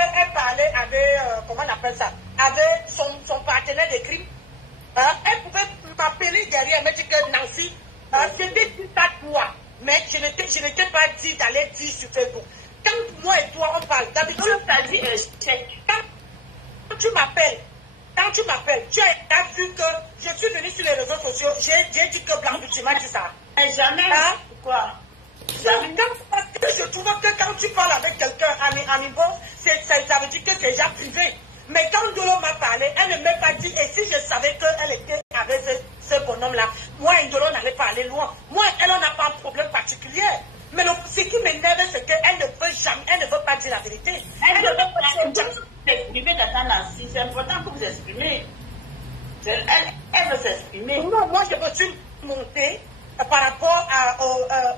elle parlait avec, comment on appelle ça, avec son partenaire de crime. Elle pouvait m'appeler derrière, me dire que Nancy, c'était dit à toi, mais je ne t'ai pas dit d'aller dire sur Facebook. Quand moi et toi on parle, d'habitude, t'as dit échec. Quand tu m'appelles, tu as vu que je suis venue sur les réseaux sociaux, j'ai dit que Blanc, tu m'as dit ça. Mais jamais. Pourquoi? Parce que je trouve que quand tu parles avec quelqu'un à niveau, ça veut dire que c'est déjà privé. Mais quand Ndolo m'a parlé, elle ne m'a pas dit, et si je savais qu'elle était avec ce bonhomme-là, moi et Ndolo n'allait pas aller loin. Moi, elle n'a pas un problème particulier. Mais ce qui m'énerve, c'est qu'elle ne veut jamais, elle ne veut pas dire la vérité. Elle ne veut pas s'exprimer dans Nancy, c'est important pour vous exprimer. Elle veut s'exprimer. Non, moi je me suis montée par rapport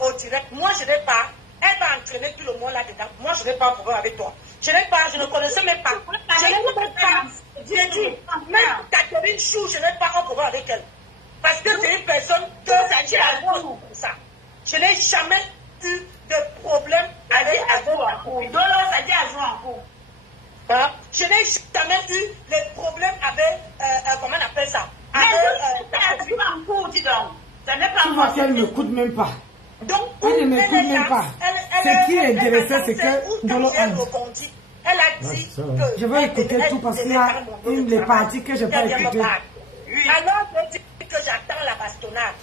au direct. Moi je n'ai pas, elle va entraîner tout le monde là-dedans. Moi je n'ai pas un problème avec toi. Je ne connaissais même pas. Je n'ai même pas. J'ai dit, même Catherine Chou, je n'ai pas un problème avec elle. Parce que c'est une personne que ça dit à moi comme ça. Je n'ai jamais eu de problème avec Dolo, ça dit à jouer en cours. Je n'ai jamais eu les problèmes avec, comment on appelle ça? Mais jouer en cours, dis donc. Ça n'est pas moi. Elle ne m'écoute même pas. Donc, elle ne m'écoute même pas. Ce qui est intéressant, c'est que Dolo elle a dit que... Je vais écouter tout parce qu'il y a une des parties que je n'ai pas écoutées. Alors, je dis que j'attends la bastonnade.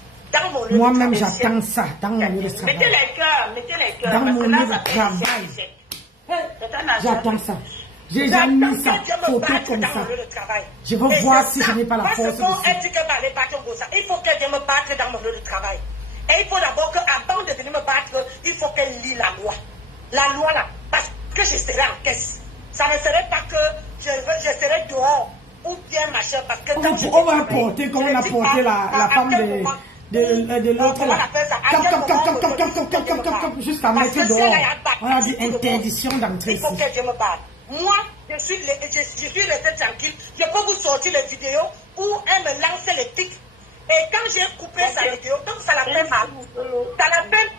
Moi-même, j'attends ça dans mon lieu de travail. Mettez les cœurs. Dans mon lieu de travail. J'attends ça. J'ai jamais mis sa photo comme ça. Je veux voir si je n'ai pas la force de ça. Elle dit qu'elle va aller battre au ça. Il faut qu'elle vienne me battre dans mon lieu de travail. Et il faut d'abord qu'avant de venir me battre, il faut qu'elle lit la loi. La loi là, parce que je serai en caisse. Ça ne serait pas que je serai dehors ou bien machin. Parce que on va porter comme on a porté la femme de l'autre là. Jusqu'à mettre dehors. On a dit interdiction d'entrer ici. Il faut qu'elle vienne me battre. Moi, je suis restée tranquille. Je peux vous sortir les vidéos où elle me lançait les tics. Et quand j'ai coupé sa vidéo, donc ça la fait mal. Ça la fait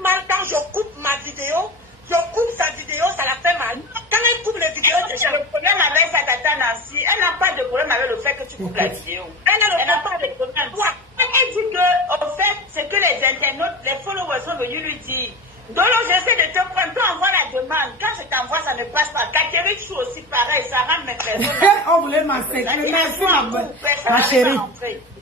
mal quand je coupe ma vidéo. Je coupe sa vidéo, ça la fait mal. Quand elle coupe les vidéos, déjà. Le problème avec sa tata Nancy, elle n'a pas de problème avec le fait que tu coupes la vidéo. Elle n'a pas de problème. Elle dit que, au fait, c'est que les internautes, les followers sont venus lui dire. Donc, j'essaie de te prendre, tu envoies la demande. Quand je t'envoie, ça ne passe pas. Catherine Chou aussi, pareil, ça rend mes personnes. On voulait m'assecler. Merci, ma chérie.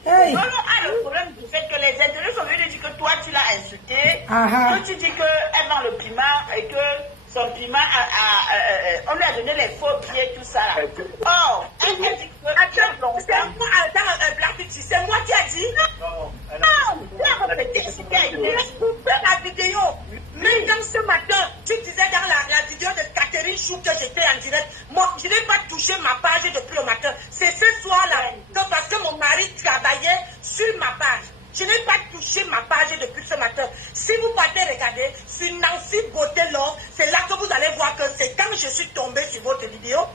Hey. Dolo a le problème du fait que les internautes sont venus dire que toi, tu l'as insulté. Que tu dis qu'elle vend le piment et que son piment, on lui a donné les faux billets, tout ça. Oh, elle dit que... Attends, c'est moi, c'est moi qui a dit. Non, tu as répété. J'ai coupé la vidéo. Même dans ce matin, tu disais dans la vidéo de Catherine Chou que j'étais en direct. Moi, je n'ai pas touché ma page depuis le matin. C'est ce soir-là que parce que mon mari travaillait sur ma page. Je n'ai pas touché ma page depuis ce matin. Si vous partez regarder sur Nancy Beauté-Long, c'est là que vous allez voir que c'est quand je suis tombée sur votre vidéo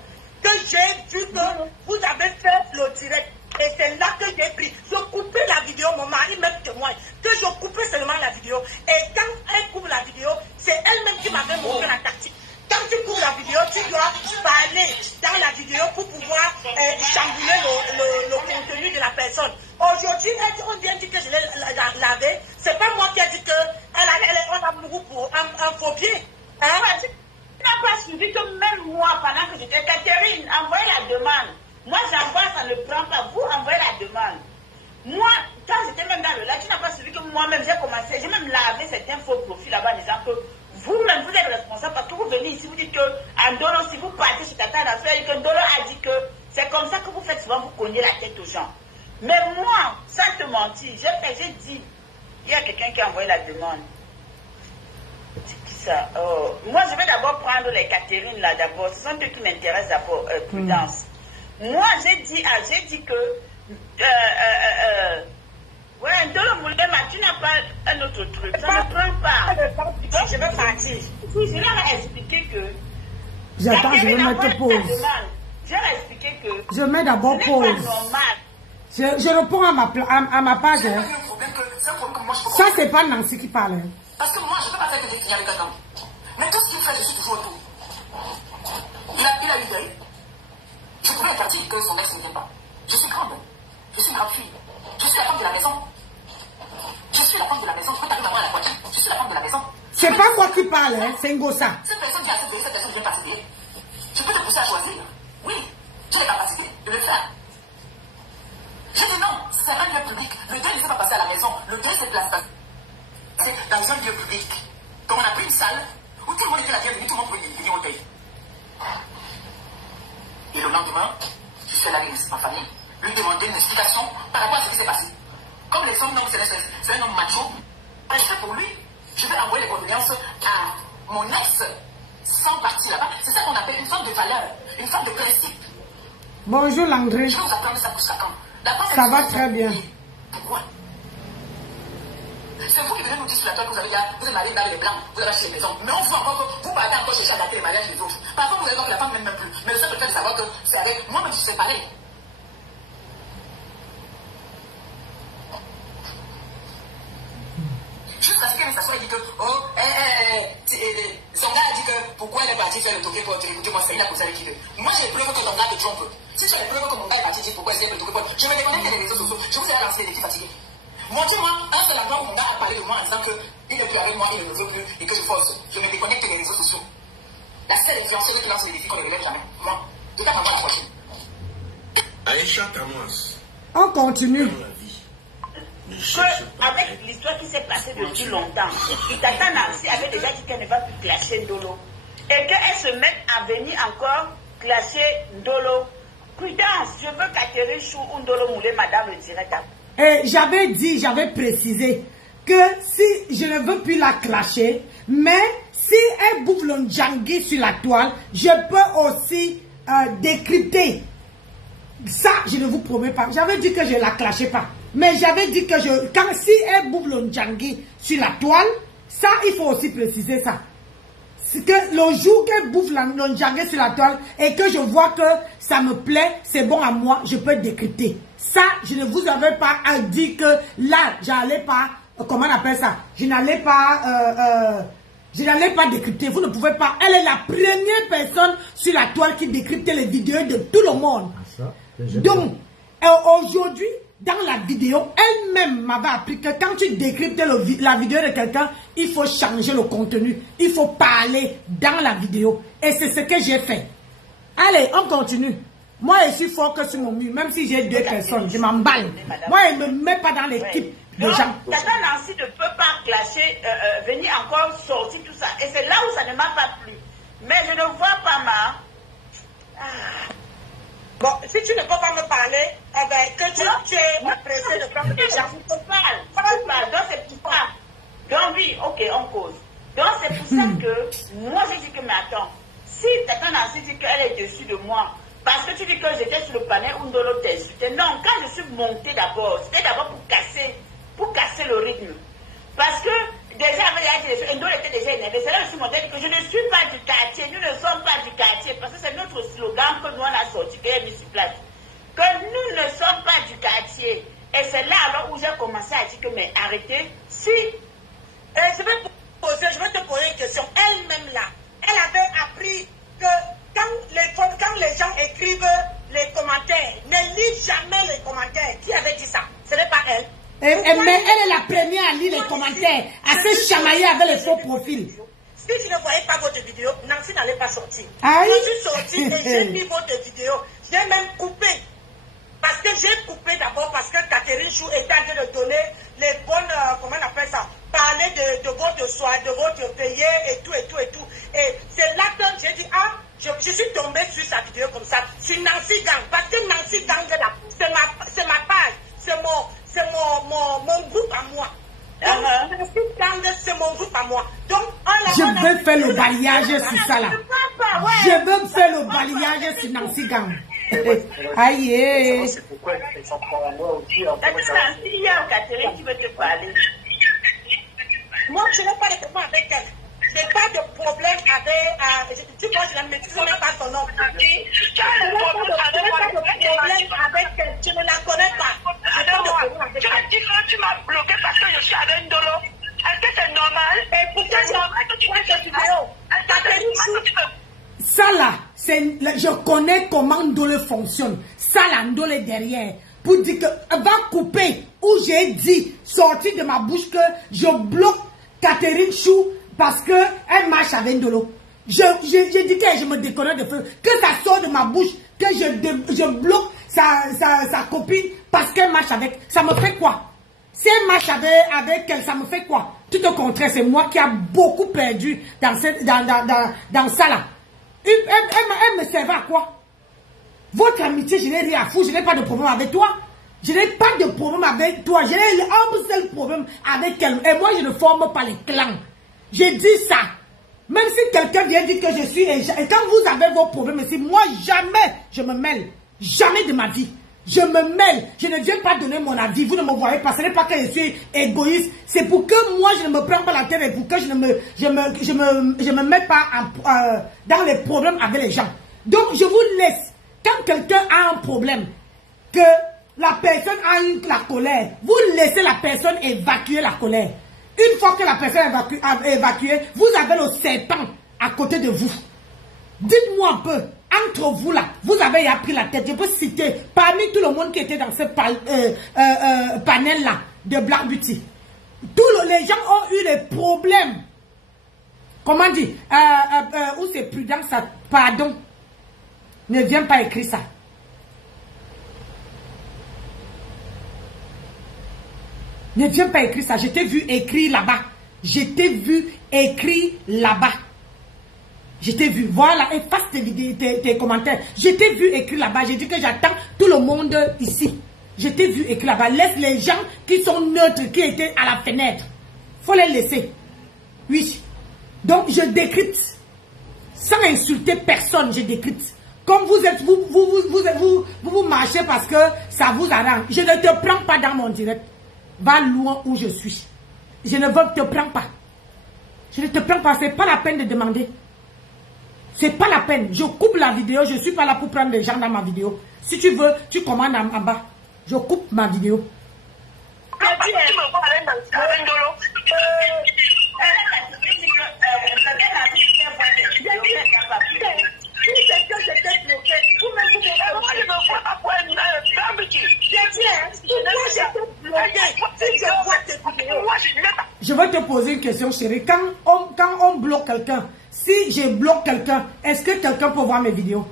que j'ai vu que vous avez fait le direct. Et c'est là que j'ai pris. Je coupais la vidéo, mon mari même témoigne que je coupais seulement la vidéo. Et quand elle coupe la vidéo, c'est elle-même qui m'avait montré la tactique. Quand tu coupes la vidéo, tu dois parler dans la vidéo pour pouvoir chambouler le contenu de la personne. Aujourd'hui, on vient dire que je l'ai lavé. C'est pas moi qui ai dit qu'on a mouru pour un faux pied. Tu n'as pas suivi que même moi, pendant que j'étais Catherine, envoyez la demande. Moi, j'envoie, ça ne prend pas. Vous envoyez la demande. Moi, quand j'étais même dans le live, tu n'as pas suivi que moi-même, j'ai commencé, j'ai même lavé certains faux profils là-bas en disant que vous-même, vous êtes responsable parce que vous venez ici, vous dites que Ndolo, si vous partez sur Tata d'affaires, et que Ndolo a dit que c'est comme ça que vous faites souvent, vous cognez la tête aux gens. Mais moi, sans te mentir, j'ai dit, il y a quelqu'un qui a envoyé la demande. C'est qui ça? Oh. Moi, je vais d'abord prendre les Catherine là d'abord. Ce sont eux qui m'intéressent d'abord, Prudence. Moi, j'ai dit que ouais, Ndolo Moulema, tu n'as pas un autre truc. Ça ne prend pas. Je vais partir. Je vais leur expliquer que... J'attends, je vais mettre pause. Je vais leur expliquer que... Je mets d'abord pause. C'est pas normal. Je réponds à ma page. Hein. Ça, c'est pas Nancy qui parle. Hein. Parce que moi, je ne peux pas faire que des clients dedans. Mais tout ce qu'il fait, je suis toujours autour. Il a que son ex ne vient pas. Je suis grande. Je suis une grande fille. Je suis la femme de la maison. Je suis la femme de la maison. Je peux t'arriver à moi à la poitrine. Je suis la femme de la maison. C'est pas moi qui parle, hein, c'est Ngosa. Cette personne vient accepter, cette personne vient participer. Je peux te pousser à choisir. Oui, j'ai les capacités de le faire. Je dis non, c'est un lieu public. Le deuil ne s'est pas passé à la maison. Le deuil s'est passé dans un lieu public. Donc on a pris une salle où tout le monde était la bienvenue, tout le monde pouvait venir au deuil. Et le lendemain, je suis allé à ma famille, lui demander une explication par rapport à ce qui s'est passé. Comme les hommes, non, c'est un homme macho. Je fais pour lui. Je vais envoyer les condoléances à mon ex sans partir là-bas. C'est ça qu'on appelle une femme de valeur, une femme de principe. Bonjour Landré. Je vais vous apprendre ça pour chacun. Ça va très bien. Pourquoi? C'est vous qui venez nous dire sur la toile que vous avez marié dans les blancs, vous avez acheté les maisons. Mais on voit encore que vous partez encore chercher à dater les mariages des autres. Parfois vous avez donc la femme même plus. Mais le simple fait de savoir que c'est avec moi-même je suis pareil. Jusqu'à ce que les stations disent que, son gars a dit que pourquoi elle est partie faire le toqué pour écouter moi, c'est une accusation qui veut. Moi j'ai les preuves que ton gars te trompe. Si tu as les preuves que mon gars est parti dire pourquoi elle fait le toqué pour, je vais déconnecter les réseaux sociaux, je vous ai lancé des filles fatiguées. Montrez-moi un seul endroit où mon gars a parlé de moi en disant qu'il n'est plus avec moi, il ne me veut plus et que je force. Je me déconnecte les réseaux sociaux. La seule influenceuse qui lance les défis qu'on ne relève jamais. Moi, tout à fait la prochaine. Aïcha Tamas. On continue. Avec l'histoire qui s'est passée depuis longtemps, Tata Nancy avait déjà dit qu'elle ne va plus clasher Ndolo. Et qu'elle se mette à venir encore clasher Ndolo. Prudence, je veux qu'Atterri Chou ou Ndolo Moulé, madame le directeur. Et j'avais précisé que si je ne veux plus la clasher, mais si elle bouffe le Ndjangi sur la toile, je peux aussi décrypter. Ça, je ne vous promets pas. J'avais dit que je ne la clashais pas. Mais j'avais dit que si elle bouffe le Ndjangi sur la toile, ça, il faut aussi préciser ça. C'est que le jour qu'elle bouffe le Ndjangi sur la toile et que je vois que ça me plaît, c'est bon à moi, je peux décrypter. Ça, je ne vous avais pas dit que là, j'allais pas, comment on appelle ça? Je n'allais pas décrypter. Vous ne pouvez pas. Elle est la première personne sur la toile qui décrypte les vidéos de tout le monde. Donc, aujourd'hui, dans la vidéo, elle-même m'avait appris que quand tu décryptes la vidéo de quelqu'un, il faut changer le contenu. Il faut parler dans la vidéo. Et c'est ce que j'ai fait. Allez, on continue. Moi, je suis fort que sur mon mur. Même si j'ai deux personnes, je m'emballe. Moi, je ne me mets pas dans l'équipe de gens. Tata Nancy ne peut pas clasher, venir encore sortir tout ça. Et c'est là où ça ne m'a pas plu. Mais je ne vois pas Bon, si tu ne peux pas me parler, eh ben, que tu es pressé de prendre des gens. Je parle. Donc c'est pour ça. Donc oui, ok, on cause. Donc c'est pour ça que moi j'ai dit que, mais attends, si Tata Nancy dit qu'elle est dessus de moi, parce que tu dis que j'étais sur le panel où Ndolo t'insultait. Non, quand je suis montée d'abord, c'était d'abord pour casser le rythme. Parce que déjà, Ndolo était déjà énervé. C'est là que je suis montée que je ne suis pas du quartier. Nous ne sommes pas du quartier. Parce que c'est notre slogan que nous on a sorti, que est mis sur place. Que nous ne sommes pas du quartier. Et c'est là alors où j'ai commencé à dire que, mais arrêtez. Si. Je vais te poser une question. Elle-même là, elle avait appris que quand les gens écrivent les commentaires, ne lis jamais les commentaires. Qui avait dit ça? Ce n'est pas elle. Mais elle est la première à lire les commentaires, à se chamailler avec les faux profils. Si je ne voyais pas votre vidéo, Nancy n'allait pas sortir. Aïe. Je suis sortie et j'ai mis votre vidéo. J'ai même coupé. Parce que j'ai coupé d'abord parce que Catherine Chou était en train de donner les bonnes, comment on appelle ça, parler de votre soin, de votre payé et tout. Et c'est là que j'ai dit, je suis tombée sur sa vidéo comme ça, sur Nancy Gang. Parce que Nancy Gang, c'est ma page, c'est mon groupe à moi. Nancy Gang, c'est mon groupe à moi. Donc, je veux faire le balayage sur ça là. Je veux faire le balayage sur Nancy Gang. Aïe. C'est pourquoi ils sont pas moi aussi. Nancy, il y a Catherine qui veut te parler. Moi, je n'ai pas de problème avec elle. Je n'ai pas de problème avec... tu vois, je ne maîtrise même pas son nom. Je n'ai pas de problème avec elle. Je ne la connais pas. Tu as dit que tu m'as bloqué parce que je suis avec Ndolo. Est-ce que c'est normal? Et pourquoi c'est normal que tu fais cette vidéo? Ça là, je connais comment Ndolo fonctionne. Ça, là, Ndolo est derrière. Pour dire que va couper où j'ai dit, sortir de ma bouche que je bloque Catherine Chou parce qu'elle marche avec Ndolo. Je dis que je me déconne de feu. Que ça sort de ma bouche, que je bloque sa copine parce qu'elle marche avec. Ça me fait quoi? Si elle marche avec elle, ça me fait quoi? Tout au contraire, c'est moi qui a beaucoup perdu dans ça là. Elle me servait à quoi? Votre amitié, je n'ai rien à foutre, je n'ai pas de problème avec toi. Je n'ai pas de problème avec toi. Je n'ai un seul problème avec elle. Et moi, je ne forme pas les clans. J'ai dit ça. Même si quelqu'un vient dire que je suis... Et quand vous avez vos problèmes ici, moi, jamais je me mêle. Jamais de ma vie. Je me mêle. Je ne viens pas donner mon avis. Vous ne me voyez pas. Ce n'est pas que je suis égoïste. C'est pour que moi, je ne me prends pas la tête et pour que je ne me mets pas dans les problèmes avec les gens. Donc, je vous laisse. Quand quelqu'un a un problème, que la personne a la colère, vous laissez la personne évacuer la colère. Une fois que la personne a évacué, vous avez le serpent à côté de vous. Dites-moi un peu, entre vous là, vous avez appris la tête. Je peux citer parmi tout le monde qui était dans ce panel là de Black Beauty. Tous les gens ont eu des problèmes. Comment dire? Où c'est prudent ça? Pardon. Ne viens pas écrire ça. Ne viens pas écrire ça. Je t'ai vu écrire là-bas. Je t'ai vu écrire là-bas. Je t'ai vu. Voilà, efface tes commentaires. Je t'ai vu écrire là-bas. J'ai dit que j'attends tout le monde ici. Je t'ai vu écrire là-bas. Laisse les gens qui sont neutres, qui étaient à la fenêtre. Faut les laisser. Oui. Donc, je décrypte. Sans insulter personne, je décrypte. Comme vous êtes, vous marchez parce que ça vous arrange. Je ne te prends pas dans mon direct. Va loin où je suis. Je ne te prends pas. Je ne te prends pas. C'est pas la peine de demander. C'est pas la peine. Je coupe la vidéo. Je suis pas là pour prendre des gens dans ma vidéo. Si tu veux, tu commandes en bas. Je coupe ma vidéo. Je vais te poser une question, chérie. Quand on bloque quelqu'un, si je bloque quelqu'un, est-ce que quelqu'un peut voir mes vidéos?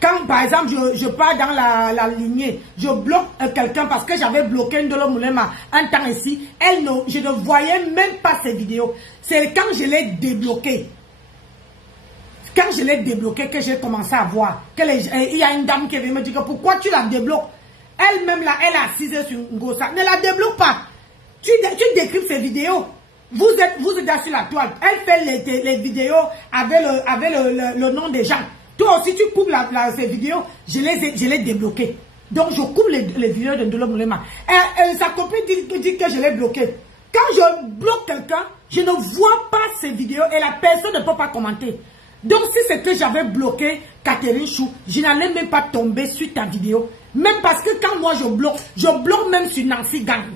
Quand, par exemple, je pars dans la lignée, je bloque quelqu'un parce que j'avais bloqué Ndolo Moulema un temps ici, je ne voyais même pas ses vidéos. C'est quand je l'ai débloqué. Quand je l'ai débloqué que j'ai commencé à voir. Il y a une dame qui vient me dire que pourquoi tu la débloques? Elle-même là, elle est assise sur Ngosa. Ne la débloque pas. Tu décryptes ses vidéos. Vous êtes sur la toile. Elle fait les vidéos avec le nom des gens. Toi aussi, tu coupes ces vidéos. Je l'ai débloqué. Donc, je coupe les vidéos de Ndolo Moulema. Sa copine dit que je l'ai bloqué. Quand je bloque quelqu'un, je ne vois pas ces vidéos et la personne ne peut pas commenter. Donc, si c'est que j'avais bloqué Catherine Chou, je n'allais même pas tomber sur ta vidéo. Même parce que quand moi je bloque même sur Nancy Gang.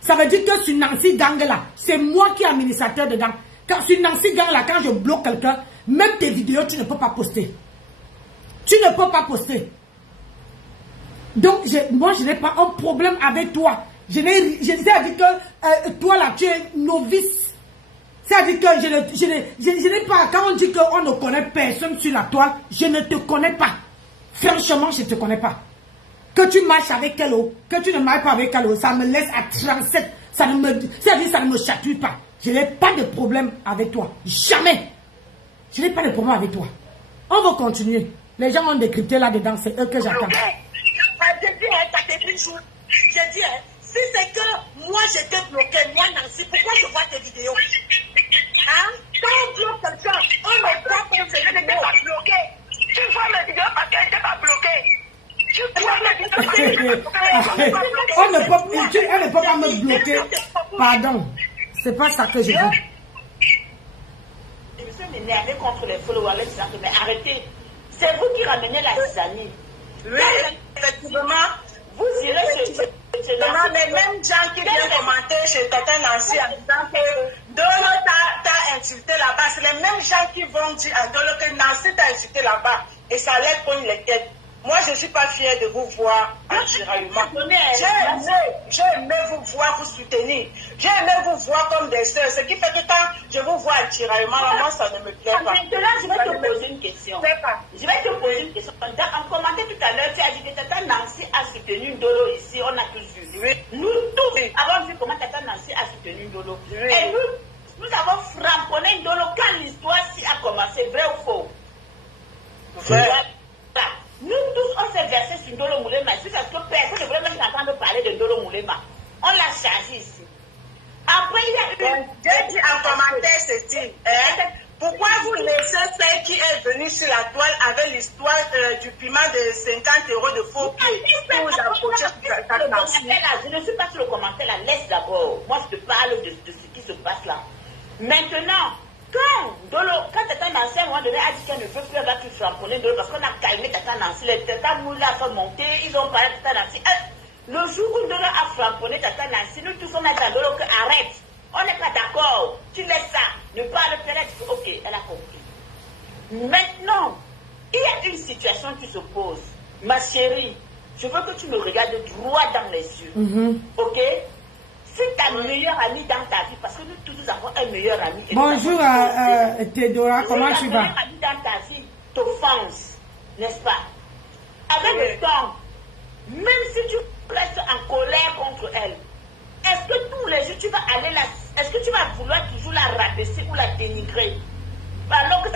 Ça veut dire que sur Nancy Gang là, c'est moi qui est administrateur dedans. Quand sur Nancy Gang là, quand je bloque quelqu'un, même tes vidéos, tu ne peux pas poster. Tu ne peux pas poster. Donc, moi, je n'ai pas un problème avec toi. Je sais que toi là, tu es novice. C'est-à-dire que je n'ai pas, quand on dit qu'on ne connaît personne sur la toile, je ne te connais pas. Franchement, je ne te connais pas. Que tu marches avec elle, que tu ne marches pas avec elle, ça me laisse à 37. Ça ne me chatouille pas. Je n'ai pas de problème avec toi. Jamais. Je n'ai pas de problème avec toi. On va continuer. Les gens ont décrypté là-dedans, c'est eux que j'attends. J'ai dit, si c'est que moi j'étais bloqué, moi Nancy, pourquoi je vois tes vidéos? Hein? Quand on bloque quelqu'un, on ne voit pas ses vidéos. Je n'étais pas bloqué. Tu vois mes vidéos parce qu'elle n'était pas bloquée. Tu vois mes vidéos parce qu'elle n'était pas bloquée. Elle ne peut pas me bloquer. Pardon. C'est pas ça que je veux. Je me suis énervé contre les followers, mais arrêtez. C'est vous qui ramenez la zizanie. Oui, effectivement. Vous irez chez les mêmes gens qui viennent commenter chez Tata Nancy en disant que Dolo, t'as insulté là-bas, c'est les mêmes gens qui vont dire à Ndolo que Nancy t'a insulté là-bas et ça leur cogne les têtes. Moi, je ne suis pas fière de vous voir en tiraillement. J'ai aimé vous voir, vous soutenir. J'ai aimé vous voir comme des sœurs. Ce qui fait que quand je vous vois en tiraillement, moi, ça ne me plaît pas. Maintenant, je vais te poser une question. Je vais te poser une question. En commentaire tout à l'heure, tu as dit que Tata Nancy a soutenu Ndolo ici. On a tous vu. Oui. Nous tous avons vu comment Tata Nancy a soutenu Ndolo. Oui. Et nous avons framponné Ndolo quand l'histoire-ci a commencé. Vrai ou faux? Vrai. Nous tous, on s'est versé sur Ndolo Moulema. C'est parce que personne ne voulait même entendre parler de Ndolo Moulema. On l'a chargé ici. Après, il y a eu... J'ai dit en commentaire ceci. Pourquoi vous laissez celle qui est venue sur la toile avec l'histoire du piment de 50 € de faux pieds pour vous approcher je ne suis pas sur le commentaire, là. Laisse d'abord. Moi, je te parle de ce qui se passe là. Maintenant, quand Tata Nancy à un moment donné a dit qu'elle ne veut plus avoir tout framponner Ndolo parce qu'on a calmé Tata Nancy, les Tata Moula sont montés, ils ont parlé de Tata Nancy. Le jour où Ndolo a framponné Tata Nancy, nous tous on a dit à Ndolo que arrête, on n'est pas d'accord, tu laisses ça, ne parle pas, elle dit ok, elle a compris. Maintenant, il y a une situation qui se pose. Ma chérie, je veux que tu me regardes droit dans les yeux, ok? C'est ta meilleure amie dans ta vie, parce que nous tous avons un meilleur ami. Bonjour Théodora, comment tu vas? Ta meilleure amie dans ta vie t'offense, n'est-ce pas? Avec le temps, même si tu restes en colère contre elle, est-ce que tous les jours tu vas aller là, est-ce que tu vas vouloir toujours la rabaisser ou la dénigrer? Alors que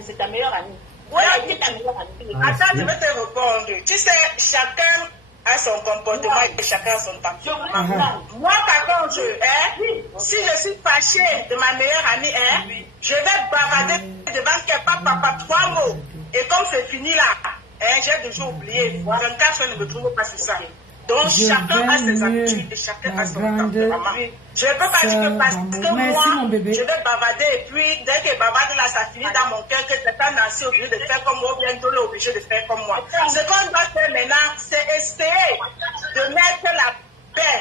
c'est ta meilleure amie. Oui, ta meilleure amie. Attends, je vais te répondre. Tu sais, chacun a son comportement et chacun a son temps. Moi, par contre, si je suis fâchée de ma meilleure amie, je vais bavarder devant qu'elle papa 3 mots. Et comme c'est fini là, j'ai déjà oublié. 24 heures ne me trouve pas sur ça. Donc chacun a ses habitudes et chacun a son tempérament. Je ne peux pas dire que parce que moi, je vais bavarder et puis dès que bavarde là, ça finit dans mon cœur que Tata Nancy est obligée de faire comme moi ou bien Ndolo est obligé de faire comme moi. Ce qu'on doit faire maintenant, c'est essayer de mettre la paix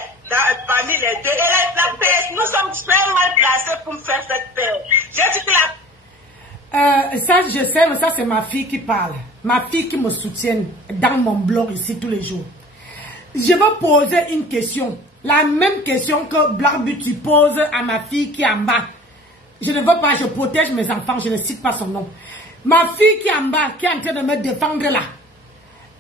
parmi les deux. Et la paix, nous sommes très mal placés pour faire cette paix. J'ai dit que ça, je sais, mais ça, c'est ma fille qui parle. Ma fille qui me soutient dans mon blog ici tous les jours. Je vais poser une question. La même question que Blanc-But tu poses à ma fille qui est en bas. Je ne veux pas, je protège mes enfants, je ne cite pas son nom. Ma fille qui est en bas, qui est en train de me défendre là.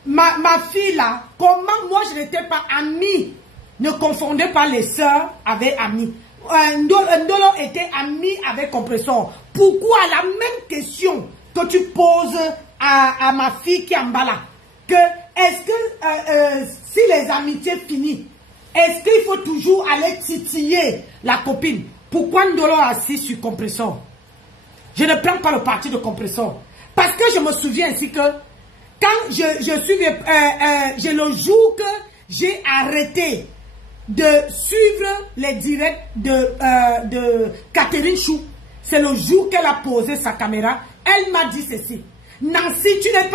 Ma fille là, comment moi je n'étais pas amie? Ne confondez pas les sœurs avec amis. Ndolo était ami avec Compressor. Pourquoi la même question que tu poses à ma fille qui est en bas là? Que est-ce que si les amitiés finissent, est-ce qu'il faut toujours aller titiller la copine? Pourquoi Ndolo est assis sur Compressor? Je ne prends pas le parti de Compressor. Parce que je me souviens ainsi que quand j'ai le jour que j'ai arrêté de suivre les directs de Catherine Chou, c'est le jour qu'elle a posé sa caméra, elle m'a dit ceci. Nancy, tu n'es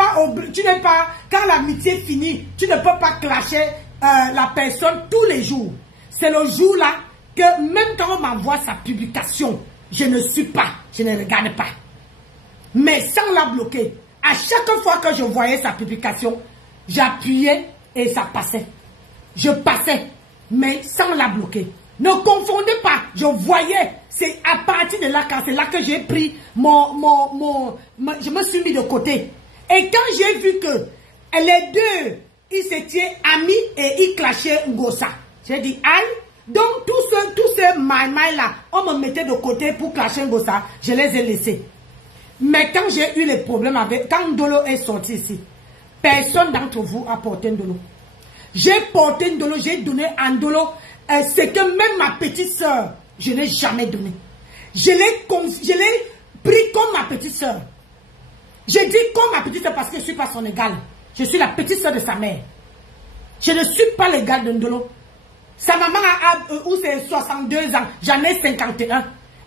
pas, quand l'amitié finit, tu ne peux pas clasher la personne tous les jours. C'est le jour là que même quand on m'envoie sa publication, je ne suis pas, je ne regarde pas. Mais sans la bloquer, à chaque fois que je voyais sa publication, j'appuyais et ça passait. Je passais, mais sans la bloquer. Ne confondez pas, je voyais, c'est à partir de là, quand c'est là que j'ai pris je me suis mis de côté. Et quand j'ai vu que les deux, ils s'étaient amis et ils clashaient Ngosa, j'ai dit, aïe, donc tous ces maïmaï là, on me mettait de côté pour clasher Ngosa, je les ai laissés. Mais quand j'ai eu les problèmes avec, quand Ndolo est sorti ici, personne d'entre vous a porté Ndolo. J'ai porté Ndolo, j'ai donné à Ndolo ce que même ma petite soeur, je n'ai jamais donné. Je l'ai pris comme ma petite soeur. J'ai dit comme ma petite soeur parce que je ne suis pas son égale. Je suis la petite soeur de sa mère. Je ne suis pas l'égale de Ndolo. Sa maman a où c'est 62 ans, j'en ai 51.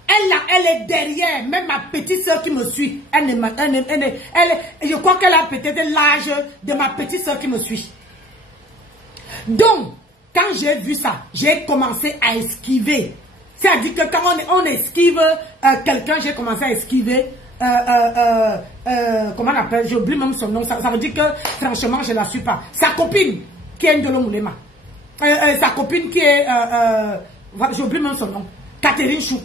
Elle est derrière, même ma petite soeur qui me suit. Je crois qu'elle a peut-être l'âge de ma petite soeur qui me suit. Donc, quand j'ai vu ça, j'ai commencé à esquiver C'est-à-dire que quand on esquive quelqu'un, j'ai commencé à esquiver, comment on appelle, j'oublie même son nom, ça veut dire que franchement je ne la suis pas. Sa copine qui est Ndolo Moulema, sa copine qui est, j'oublie même son nom, Catherine Chou.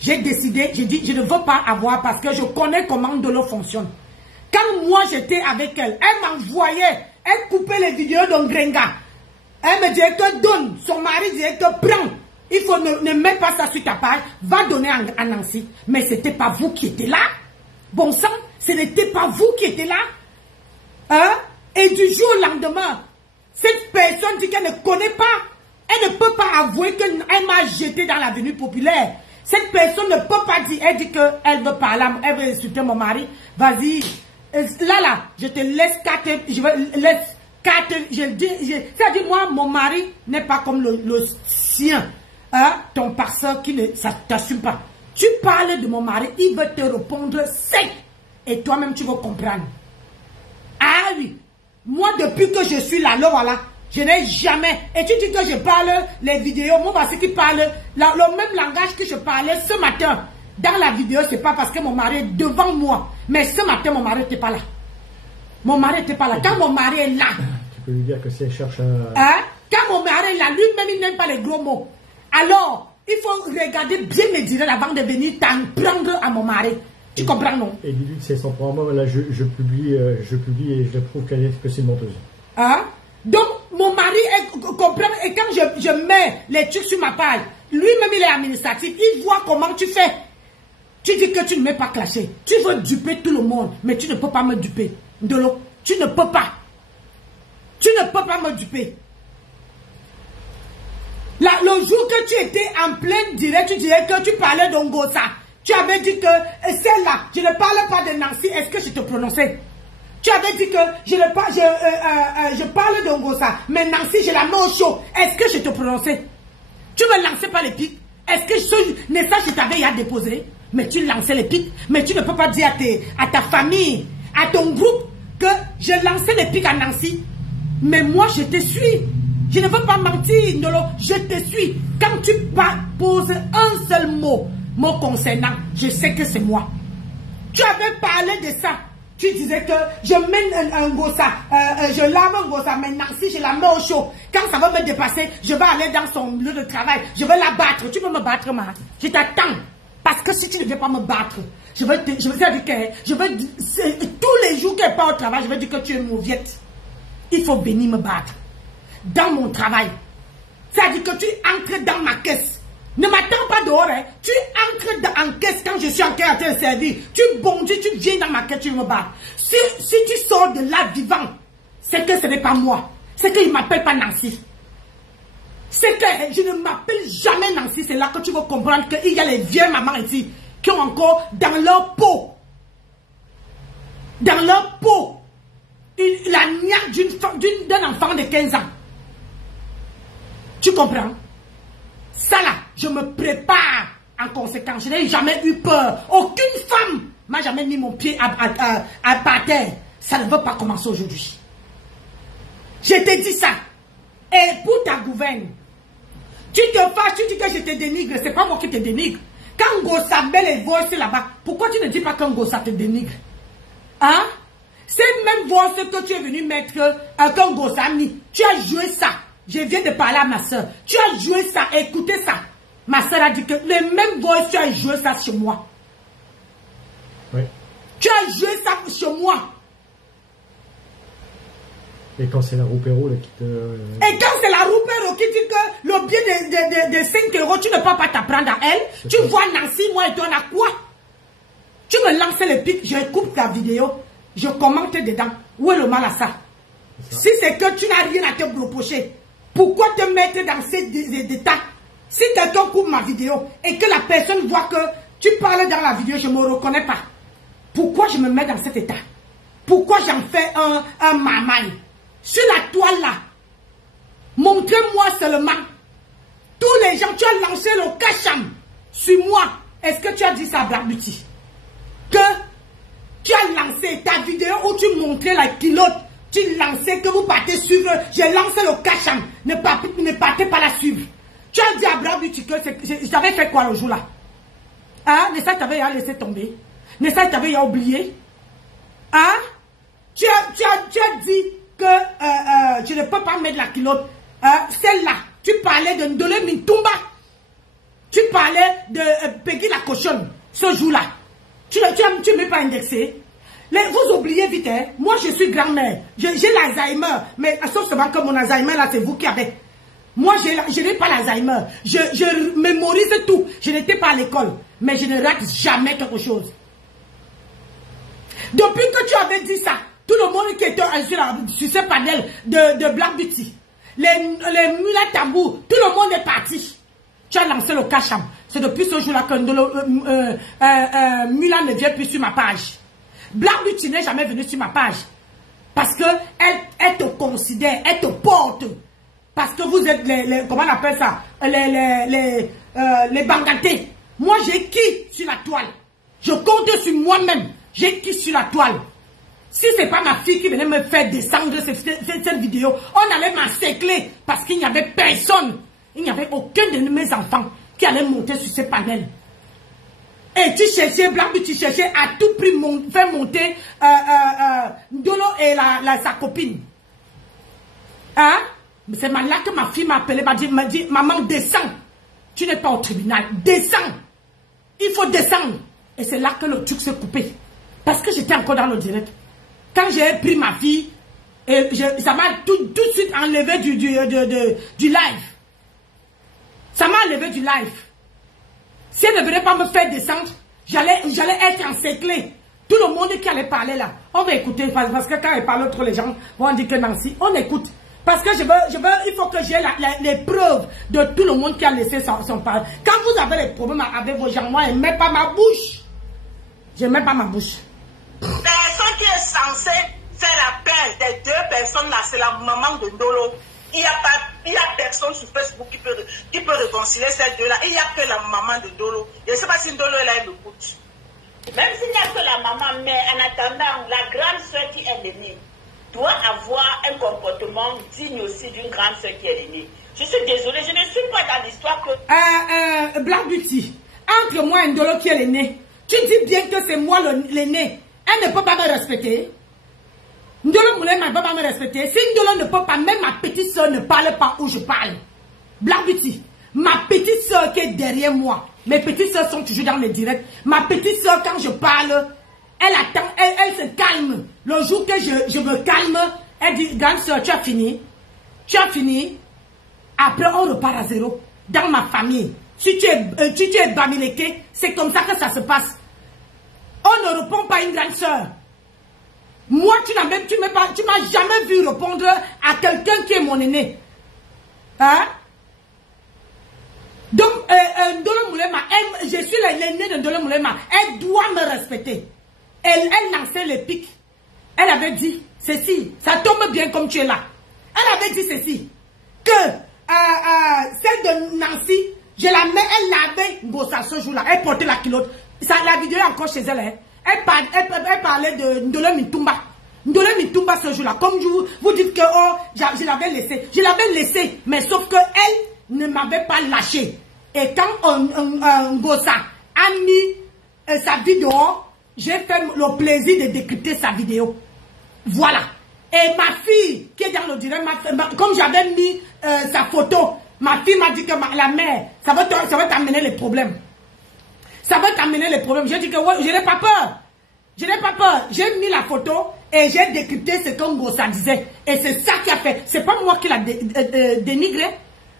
J'ai décidé, j'ai dit je ne veux pas avoir parce que je connais comment Ndolo fonctionne. Quand moi j'étais avec elle, elle m'envoyait, elle coupait les vidéos d'Ongrenga. Elle me disait que donne, son mari disait que prends. Il faut ne mets pas ça sur ta page, va donner à Nancy. Mais ce n'était pas vous qui étiez là. Bon sang, ce n'était pas vous qui étiez là. Hein? Et du jour au lendemain, cette personne dit qu'elle ne connaît pas. Elle ne peut pas avouer qu'elle m'a jeté dans l'avenue populaire. Cette personne ne peut pas dire, elle dit qu'elle veut parler, elle veut insulter mon mari. Vas-y, là, je te laisse 4, je vais laisse 4, je le dis, c'est-à-dire moi, mon mari n'est pas comme le sien. Hein, ton passeur qui ne t'assume pas. Tu parles de mon mari, il veut te répondre sec. Et toi-même, tu vas comprendre. Ah oui. Moi, depuis que je suis là, voilà, je n'ai jamais... Et tu dis que je parle les vidéos. Moi, voici qui parle le même langage que je parlais ce matin. Dans la vidéo, c'est pas parce que mon mari est devant moi. Mais ce matin, mon mari n'était pas là. Mon mari n'était pas là. Quand mon mari est là... Tu peux lui dire que si elle cherche à... Hein, quand mon mari est là, lui-même, il n'aime pas les gros mots. Alors, il faut regarder bien mes directs avant de venir t'en prendre à mon mari. Tu comprends, non? Et dis-lui que c'est son programme. Là, je publie et je prouve que c'est une menteuse. Hein? Donc, mon mari comprend. Et quand je mets les trucs sur ma page, lui-même, il est administratif. Il voit comment tu fais. Tu dis que tu ne m'es pas clashé. Tu veux duper tout le monde, mais tu ne peux pas me duper. Ndolo, tu ne peux pas. Tu ne peux pas me duper. Là, le jour que tu étais en plein direct, tu disais que tu parlais d'Ongosa. Tu avais dit que c'est là, je ne parle pas de Nancy. Est-ce que je te prononçais? Tu avais dit que je parle d'Ongosa, mais Nancy, je la mets au chaud. Est-ce que je te prononçais? Tu me lançais pas les pics? Est-ce que ce message, je t'avais déjà déposé? Mais tu lançais les pics. Mais tu ne peux pas dire à ta famille, à ton groupe, que je lançais les pics à Nancy. Mais moi, je te suis. Je ne veux pas mentir, Ndolo, je te suis. Quand tu poses un seul mot concernant, je sais que c'est moi. Tu avais parlé de ça. Tu disais que je mène un gossa, je lave un gossa, mais Nancy, je la mets au chaud. Quand ça va me dépasser, je vais aller dans son lieu de travail. Je vais la battre. Tu veux me battre, ma? Je t'attends. Parce que si tu ne veux pas me battre, je vais tous les jours qu'elle part au travail, je vais dire que tu es mauviette. Il faut venir me battre. Dans mon travail. C'est-à-dire que tu entres dans ma caisse. Ne m'attends pas dehors. Hein. Tu entres en caisse quand je suis en train de te servir. Tu bondis, tu viens dans ma caisse, tu me bats. Si tu sors de là vivant, c'est que ce n'est pas moi. C'est qu'il ne m'appelle pas Nancy. C'est que je ne m'appelle jamais Nancy. C'est là que tu vas comprendre qu'il y a les vieilles mamans ici qui ont encore dans leur peau. Dans leur peau. La niaque d'un enfant de 15 ans. Tu comprends? Ça là, je me prépare en conséquence. Je n'ai jamais eu peur. Aucune femme m'a jamais mis mon pied par terre. Ça ne veut pas commencer aujourd'hui. Je t'ai dit ça. Et pour ta gouverne, tu te fâches, tu dis que je te dénigre. C'est pas moi qui te dénigre. Quand Ngossa met les voix là-bas, pourquoi tu ne dis pas que Ngossa te dénigre? Hein? Cette même voix que tu es venu mettre quand Ngossa a mis, tu as joué ça. Je viens de parler à ma soeur. Tu as joué ça, écoutez ça. Ma soeur a dit que les mêmes voix, tu as joué ça chez moi. Oui. Tu as joué ça chez moi. Et quand c'est la Roupéro qui te... Et quand c'est la Roupéro qui dit que le billet de 5 €, tu ne peux pas t'apprendre à elle. Tu vois Nancy, moi et toi, on a quoi? Tu me lances les pics, je coupe ta vidéo, je commente dedans. Où est le mal à ça? Si c'est que tu n'as rien à te reprocher, pourquoi te mettre dans ces états? Si quelqu'un coupe ma vidéo et que la personne voit que tu parles dans la vidéo, je ne me reconnais pas. Pourquoi je me mets dans cet état? Pourquoi j'en fais un mamaille? Sur la toile là, montrez-moi seulement. Tous les gens, tu as lancé le cacham sur moi. Est-ce que tu as dit ça à Black Beauty? Que tu as lancé ta vidéo où tu montrais la pilote. Tu lançais que vous partez suivre. J'ai lancé le cacham. Ne partez pas la suivre. Tu as dit à Blabuti que j'avais fait quoi le jour-là? Hein? Nessa t'avait laissé tomber. Nessa t'avait oublié. Hein? Tu as dit que je ne peux pas mettre la culotte. Celle-là, tu parlais de Ndolé Mintumba. Tu parlais de Peggy la cochonne ce jour-là. Tu ne m'as pas indexé. Vous oubliez vite, hein? Moi je suis grand-mère. J'ai l'Alzheimer. Mais sauf seulement que mon Alzheimer là, c'est vous qui avez. Moi je n'ai pas l'Alzheimer. Je mémorise tout. Je n'étais pas à l'école. Mais je ne rate jamais quelque chose. Depuis que tu avais dit ça, tout le monde qui était sur ce panel de Black Beauty, les mulats tambours, tout le monde est parti. Tu as lancé le cacham. C'est depuis ce jour-là que Mula ne vient plus sur ma page. Black Beauty n'est jamais venu sur ma page. Parce que elle te considère, elle te porte. Parce que vous êtes comment on appelle ça? Les bangatés. Moi, j'ai qui sur la toile? Je compte sur moi-même. J'ai qui sur la toile? Si ce n'est pas ma fille qui venait me faire descendre cette vidéo, on allait m'encercler parce qu'il n'y avait personne. Il n'y avait aucun de mes enfants qui allait monter sur ces panels. Et tu cherchais, Blanc, tu cherchais à tout prix faire monter Ndolo et sa copine. Hein? C'est là que ma fille m'a appelé, m'a dit, maman, descends. Tu n'es pas au tribunal. Descends. Il faut descendre. Et c'est là que le truc s'est coupé. Parce que j'étais encore dans le direct. Quand j'ai pris ma fille, ça m'a tout de suite enlevé du live. Ça m'a enlevé du live. Si elle ne venait pas me faire descendre, j'allais être encerclée. Tout le monde qui allait parler là, on va écouter. Parce que quand elle parle trop, les gens vont dire que Nancy, on écoute. Parce que il faut que j'ai les preuves de tout le monde qui a laissé son parole. Quand vous avez les problèmes avec vos gens, moi, je ne mets pas ma bouche. Je ne mets pas ma bouche. Personne qui est censée faire la paix des deux personnes là, c'est la maman de Ndolo. Il n'y a personne sur Facebook qui peut réconcilier ces deux-là. Il n'y a que la maman de Ndolo. Je ne sais pas si Ndolo est là, elle écoute. Même s'il n'y a que la maman, mais en attendant, la grande soeur qui est l'aînée doit avoir un comportement digne aussi d'une grande soeur qui est l'aînée. Je suis désolée, je ne suis pas dans l'histoire que... Black Beauty, entre moi et Ndolo qui est l'aîné, tu dis bien que c'est moi l'aîné. Elle ne peut pas me respecter. Ndolo Moulema ne peut pas me respecter. Si Ndolo ne peut pas, même ma petite soeur ne parle pas où je parle. Black Beauty, ma petite soeur qui est derrière moi, mes petites soeurs sont toujours dans les directs. Ma petite soeur, quand je parle, elle attend, elle se calme. Le jour que je me calme, elle dit, grande soeur, tu as fini. Tu as fini. Après, on repart à zéro. Dans ma famille. Si tu es bamileke, c'est comme ça que ça se passe. On ne répond pas à une grande soeur. Moi, tu m'as jamais vu répondre à quelqu'un qui est mon aîné. Hein? Donc, Ndolo Moulema, je suis l'aîné de Ndolo Moulema. Elle doit me respecter. Elle lançait les pics. Elle avait dit ceci. Ça tombe bien comme tu es là. Elle avait dit ceci. Que celle de Nancy, je la mets, elle l'avait Ngosa ce jour-là. Elle portait la culotte. La vidéo est encore chez elle. Hein. Elle parlait de Ndolo Mintumba. Ndolo Mintumba ce jour-là. Comme vous dites que oh, je l'avais laissé. Je l'avais laissé. Mais sauf que elle ne m'avait pas lâché. Et quand Ngosa a mis sa vidéo, j'ai fait le plaisir de décrypter sa vidéo. Voilà. Et ma fille qui est dans le direct, comme j'avais mis sa photo, ma fille m'a dit que la mère, ça va t'amener les problèmes. Ça va t'amener les problèmes. J'ai dit que ouais, je n'ai pas peur. Je n'ai pas peur. J'ai mis la photo et j'ai décrypté ce que Ngosa disait. Et c'est ça qui a fait. C'est pas moi qui l'a dénigré.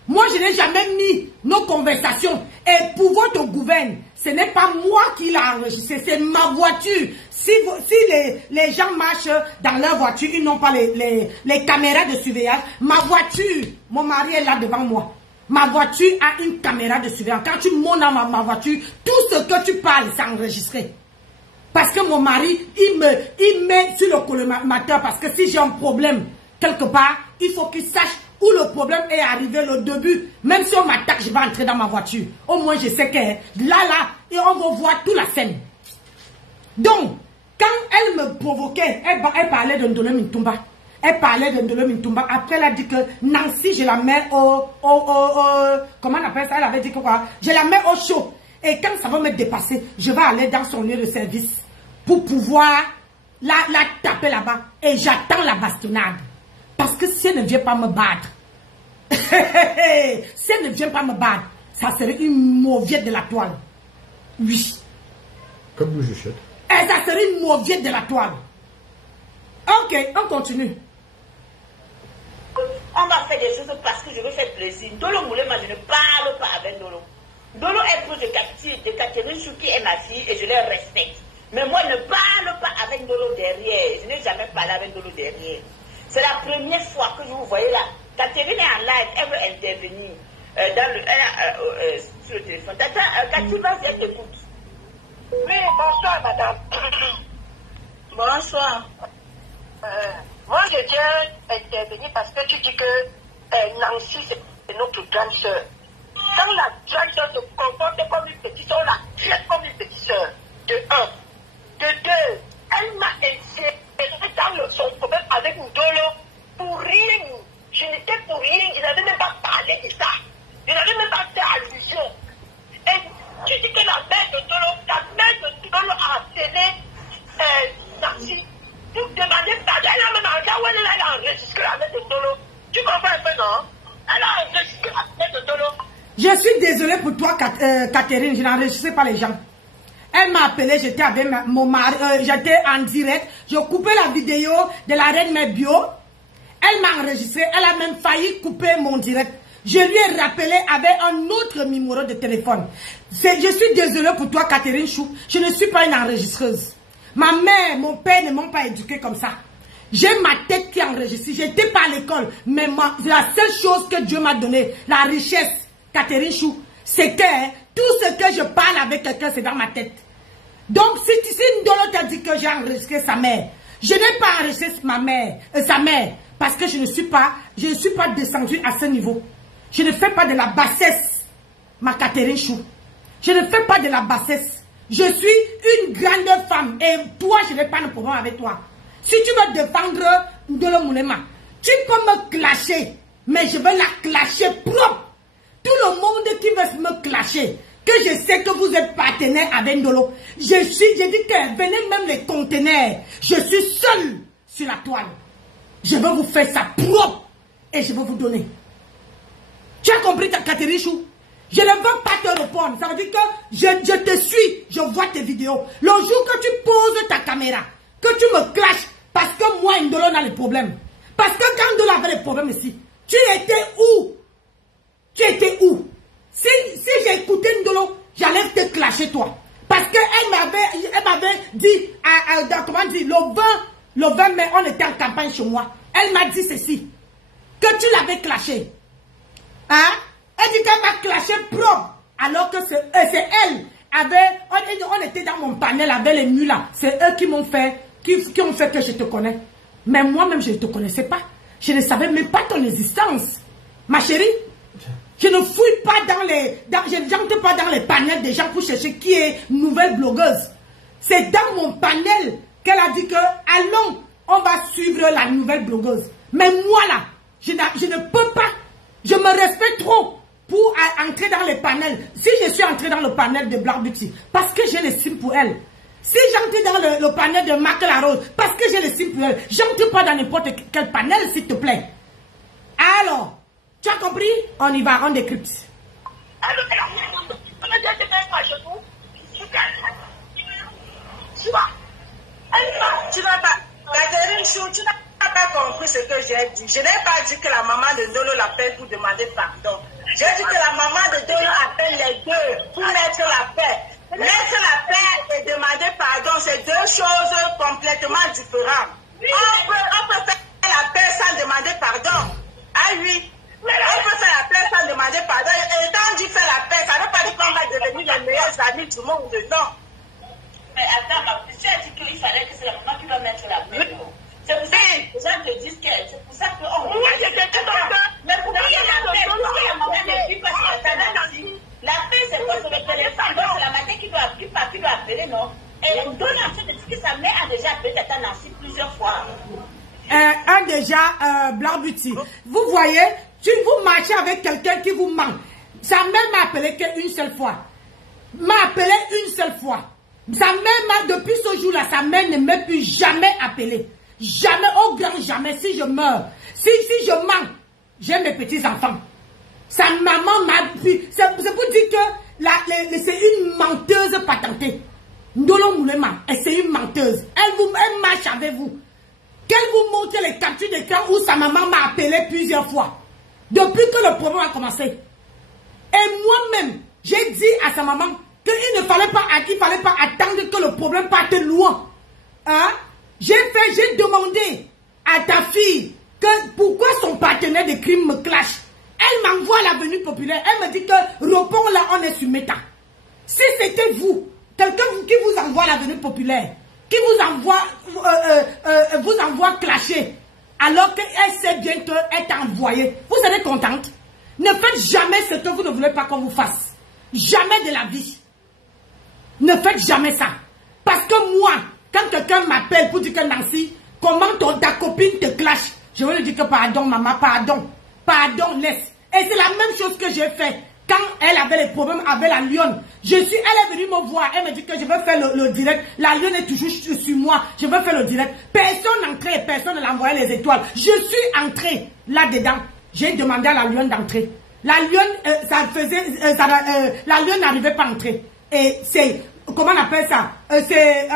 Moi, je n'ai jamais mis nos conversations. Et pour votre gouvernement, ce n'est pas moi qui l'ai enregistré, c'est ma voiture. Si les gens marchent dans leur voiture, ils n'ont pas les caméras de surveillance. Ma voiture, mon mari est là devant moi. Ma voiture a une caméra de surveillance. Quand tu montes dans ma voiture, tout ce que tu parles, c'est enregistré. Parce que mon mari, il met sur le collimateur. Parce que si j'ai un problème quelque part, il faut qu'il sache où le problème est arrivé le début. Même si on m'attaque, je vais entrer dans ma voiture. Au moins, je sais que là, et on va voir toute la scène. Donc, quand elle me provoquait, elle parlait de Ndolo Mintumba. Elle parlait de Ndolo Mintumba. Après, elle a dit que Nancy, je la mets au comment on appelle ça? Elle avait dit que quoi? Je la mets au chaud. Et quand ça va me dépasser, je vais aller dans son lieu de service pour pouvoir la taper là-bas. Et j'attends la bastonnade. Parce que si elle ne vient pas me battre, si elle ne vient pas me battre, ça serait une mauviette de la toile. Oui. Comme nous, je chute. Et ça serait une mauviette de la toile. Ok, on continue. On va faire des choses parce que je veux faire plaisir. Ndolo Moulema, je ne parle pas avec Ndolo. Ndolo est proche de Catherine Chou qui est ma fille et je les respecte. Mais moi, je ne parle pas avec Ndolo derrière. Je n'ai jamais parlé avec Ndolo derrière. C'est la première fois que je vous voyez là. Catherine est en live, elle veut intervenir sur le téléphone. Catherine, vas-y, elle t'écoute. Oui, bonsoir, madame. Bonsoir. Moi, je tiens à intervenir parce que tu dis que Nancy, c'est notre grande soeur. Quand la grande soeur se comporte comme une petite soeur, on la traite comme une petite soeur. De un. De deux, elle m'a inséré dans son problème avec Ndolo pour rien. Je n'étais pour rien. Ils n'avaient même pas parlé de ça. Ils n'avaient même pas fait allusion. Et tu dis que la mère de Ndolo a appelé Nancy pour demander pardon. Elle a même elle a enregistré la mère de Ndolo. Tu comprends un peu, non? Elle a enregistré la mère de Ndolo. Je suis désolée pour toi, Catherine. Je n'enregistrais pas les gens. Elle m'a appelé, j'étais avec mon mari, j'étais en direct. Je coupais la vidéo de la reine Mebio. Elle m'a enregistré, elle a même failli couper mon direct. Je lui ai rappelé avec un autre numéro de téléphone. Je suis désolée pour toi, Catherine Chou. Je ne suis pas une enregistreuse. Ma mère, mon père ne m'ont pas éduquée comme ça. J'ai ma tête qui est enregistrée. J'étais pas à l'école. Mais la seule chose que Dieu m'a donnée, la richesse, Catherine Chou, c'est que tout ce que je parle avec quelqu'un, c'est dans ma tête. Donc, si Ndolo t'a dit que j'ai enregistré sa mère, je n'ai pas enregistré sa mère, parce que je ne suis pas descendue à ce niveau. Je ne fais pas de la bassesse, ma Catherine Chou. Je ne fais pas de la bassesse. Je suis une grande femme, et toi, je n'ai pas de problème avec toi. Si tu veux défendre Ndolo Moulema, tu peux me clasher, mais je vais la clasher propre. Tout le monde qui veut me clasher, que je sais que vous êtes partenaire avec Ndolo. J'ai dit que venez même les conteneurs. Je suis seule sur la toile. Je vais vous faire ça propre et je vais vous donner. Tu as compris, Catherine Chou? Je ne veux pas te répondre. Ça veut dire que je te suis, je vois tes vidéos. Le jour que tu poses ta caméra, que tu me clashes, parce que moi, Ndolo a les problèmes. Parce que quand Ndolo avait les problèmes ici, tu étais où? Tu étais où? Si j'ai écouté Ndolo, j'allais te clasher toi. Parce qu'elle m'avait dit, comment dire, le 20 mai, on était en campagne chez moi. Elle m'a dit ceci, que tu l'avais clashé. Hein? Elle dit qu'elle m'a clashé propre. Alors que c'est elle. On était dans mon panel avec les nuls là. C'est eux qui m'ont fait, qui ont fait que je te connais. Mais moi-même, je ne te connaissais pas. Je ne savais même pas ton existence. Ma chérie, je ne fouille pas je n'entre pas dans les panels des gens pour chercher qui est nouvelle blogueuse. C'est dans mon panel qu'elle a dit que, allons, on va suivre la nouvelle blogueuse. Mais moi là, je ne peux pas. Je me respecte trop pour entrer dans les panels. Si je suis entrée dans le panel de Black Beauty, parce que j'ai l'estime pour elle. Si j'entre dans le panel de Marc Larose, parce que j'ai l'estime pour elle. J'entre pas dans n'importe quel panel, s'il te plaît. Alors, tu as compris? On y va, on décrypte. Tu n'as pas, Catherine Chou, tu n'as pas compris ce que j'ai dit. Je n'ai pas dit que la maman de Ndolo l'appelle pour demander pardon. J'ai dit que la maman de Ndolo appelle les deux pour mettre la paix. Mettre la paix et demander pardon, c'est deux choses complètement différentes. On peut faire la paix sans demander pardon. Ah oui. On peut faire la paix sans demander pardon. Et quand on dit faire la paix, ça ne veut pas dire qu'on va devenir les meilleurs amis du monde, non. Mais attends, tu as dit qu'il fallait que c'est la maman qui doit mettre la paix. C'est pour ça que les gens te disent que c'est pour ça qu'on... Oui, j'étais tout comme ça. Mais pourquoi il y a la paix? Pourquoi la maman ne dit pas que c'est la paix? La paix, c'est quoi? C'est le téléphone. Donc c'est la matin qui doit appeler, non? Et Ndolo a fait de ce que sa mère a déjà appelé Tata Nancy plusieurs fois. un déjà Blanc-Buty. Vous voyez, si vous marchez avec quelqu'un qui vous ment, sa mère m'a appelé qu'une seule fois. M'a appelé une seule fois. Sa mère m'a, depuis ce jour-là, sa mère ne m'a plus jamais appelé. Jamais, au grand jamais, si je meurs. Si je mens, j'ai mes petits-enfants. Sa maman m'a appelé. C'est pour dire que c'est une menteuse patentée. Ndolo Moulema, c'est une menteuse. Elle marche avec vous. Qu'elle vous montre les captures d'écran où sa maman m'a appelé plusieurs fois. Depuis que le problème a commencé. Et moi-même, j'ai dit à sa maman qu'il ne fallait pas attendre que le problème parte loin. Hein? J'ai demandé à ta fille que pourquoi son partenaire de crime me clash. Elle m'envoie à l'Avenue Populaire. Elle me dit que repos là, on est sur Meta. Si c'était vous, quelqu'un qui vous envoie à l'Avenue Populaire, qui vous envoie clasher, alors qu'elle sait bien qu'elle t'a envoyé, vous serez contente. Ne faites jamais ce que vous ne voulez pas qu'on vous fasse. Jamais de la vie. Ne faites jamais ça. Parce que moi, quand quelqu'un m'appelle pour dire que Nancy, comment ta copine te clash, je vais lui dire que pardon maman, pardon, laisse. Et c'est la même chose que j'ai fait. Quand elle avait les problèmes avec la lionne, elle est venue me voir, elle me dit que je veux faire le direct. La lionne est toujours sur moi, je veux faire le direct. Personne n'entrait, personne ne l'envoyait les étoiles. Je suis entrée là-dedans. J'ai demandé à la lionne d'entrer. La lionne, la lionne n'arrivait pas à entrer. Et c'est, comment on appelle ça? C'est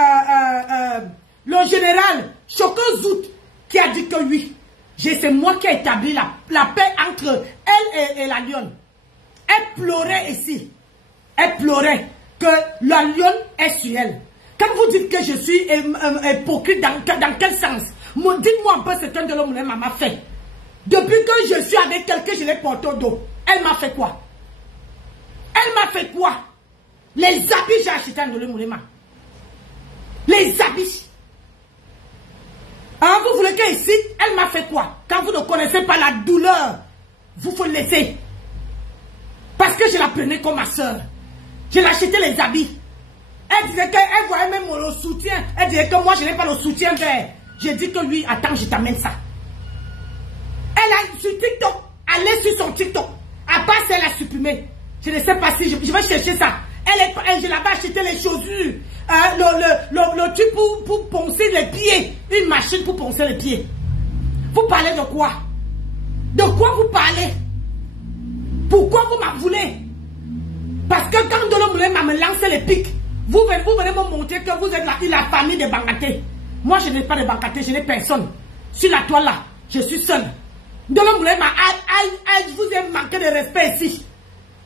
le général Choco-Zout qui a dit que oui. C'est moi qui ai établi la paix entre elle et la lionne. Elle pleurait ici. Elle pleurait que la lionne est sur elle. Quand vous dites que je suis hypocrite, dans quel sens? Dites-moi un peu ce que Ndolo Moulema m'a fait. Depuis que je suis avec quelqu'un, je l'ai porté au dos. Elle m'a fait quoi? Elle m'a fait quoi? Les habits, j'ai acheté à Ndolo Moulema. Les habits. Hein, vous voulez qu'ici, elle m'a fait quoi? Quand vous ne connaissez pas la douleur, vous faut laisser. Parce que je la prenais comme ma soeur. Je l'achetais les habits. Elle disait qu'elle voyait même le soutien. Elle disait que moi, je n'ai pas le soutien vert. J'ai dit que lui, attends, je t'amène ça. Elle a sur TikTok. Allez sur son TikTok. À part ça, elle a supprimé. Je ne sais pas si je vais chercher ça. Je l'avais acheté les chaussures. Le truc pour poncer les pieds. Une machine pour poncer les pieds. Vous parlez de quoi? De quoi vous parlez? Pourquoi vous m'en voulez? Parce que quand Ndolo Moulema me lance les pics, vous venez me montrer que vous êtes la famille des Bangaté. Moi, je n'ai pas de Bangaté, je n'ai personne. Sur la toile là, je suis seul. Ndolo Moulema, je vous ai manqué de respect ici.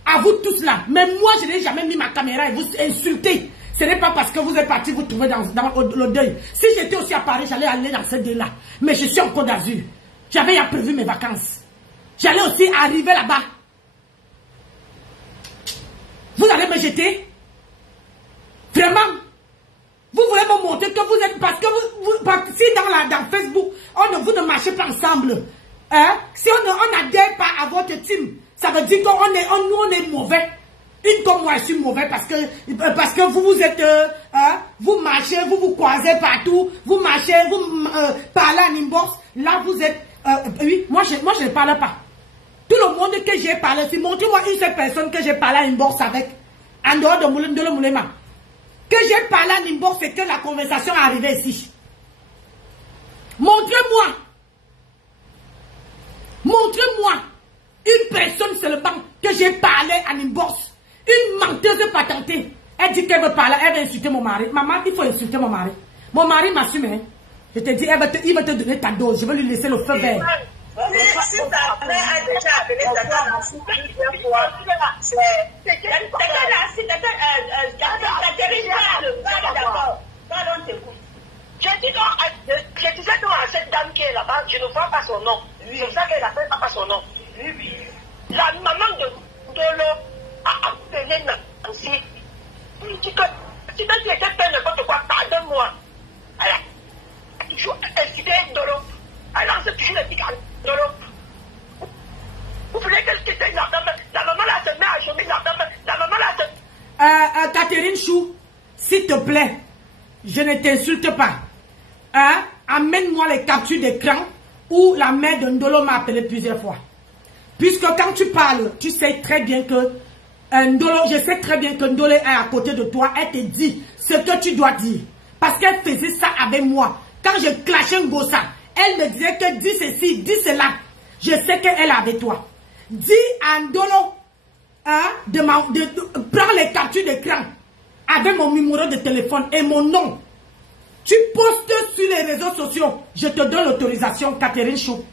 À vous tous là. Mais moi, je n'ai jamais mis ma caméra et vous insulter. Ce n'est pas parce que vous êtes parti vous trouver dans le deuil. Si j'étais aussi à Paris, j'allais aller dans ce deuil là. Mais je suis en Côte d'Azur. J'avais prévu mes vacances. J'allais aussi arriver là-bas. Vous allez me jeter? Vraiment? Vous voulez me montrer que vous êtes... Parce que si dans Facebook, vous ne marchez pas ensemble, hein? Si on n'adhère pas à votre team, ça veut dire que nous on est mauvais. Une comme moi, je suis mauvais parce que vous êtes... vous marchez, vous croisez partout, vous marchez, vous parlez en inbox. Là, vous êtes... oui, moi je ne parle pas. Tout le monde que j'ai parlé, si montrez-moi une seule personne que j'ai parlé en inbox avec, en dehors de Ndolo Moulema. Que j'ai parlé en inbox, c'est que la conversation est arrivée ici. Montrez-moi. Montrez-moi une personne seulement que j'ai parlé en inbox. Une menteuse patentée. Elle dit qu'elle veut parler, elle veut insulter mon mari. Maman, il faut insulter mon mari. Mon mari m'assume. Hein. Je te dis, il va te donner ta dose. Je vais lui laisser le feu vert. Si ta mère a déjà appelé ta dame en fou plusieurs fois, je disais donc à cette dame qui est là-bas, je ne vois pas son nom. C'est ça qu'elle appelle pas son nom. La maman de Ndolo a appelé Nancy. Il dit que si tu étais fait n'importe quoi, pardonne-moi. Elle a toujours incité Ndolo. Alors c'est toujours le petit Ndolo. Vous voulez que la maman là se met à chômer, la maman là se... Catherine Chou, s'il te plaît, je ne t'insulte pas. Hein? amène-moi les captures d'écran où la mère de Ndolo m'a appelé plusieurs fois. Puisque quand tu parles, tu sais très bien que Ndolo, je sais très bien que Ndolo est à côté de toi. Elle te dit ce que tu dois dire. Parce qu'elle faisait ça avec moi. Quand je clashais Ngosa, elle me disait que dis ceci, dis cela. Je sais qu'elle est avec toi. Dis à Ndolo, prends les captures d'écran avec mon numéro de téléphone et mon nom. Tu postes sur les réseaux sociaux. Je te donne l'autorisation, Catherine Chou.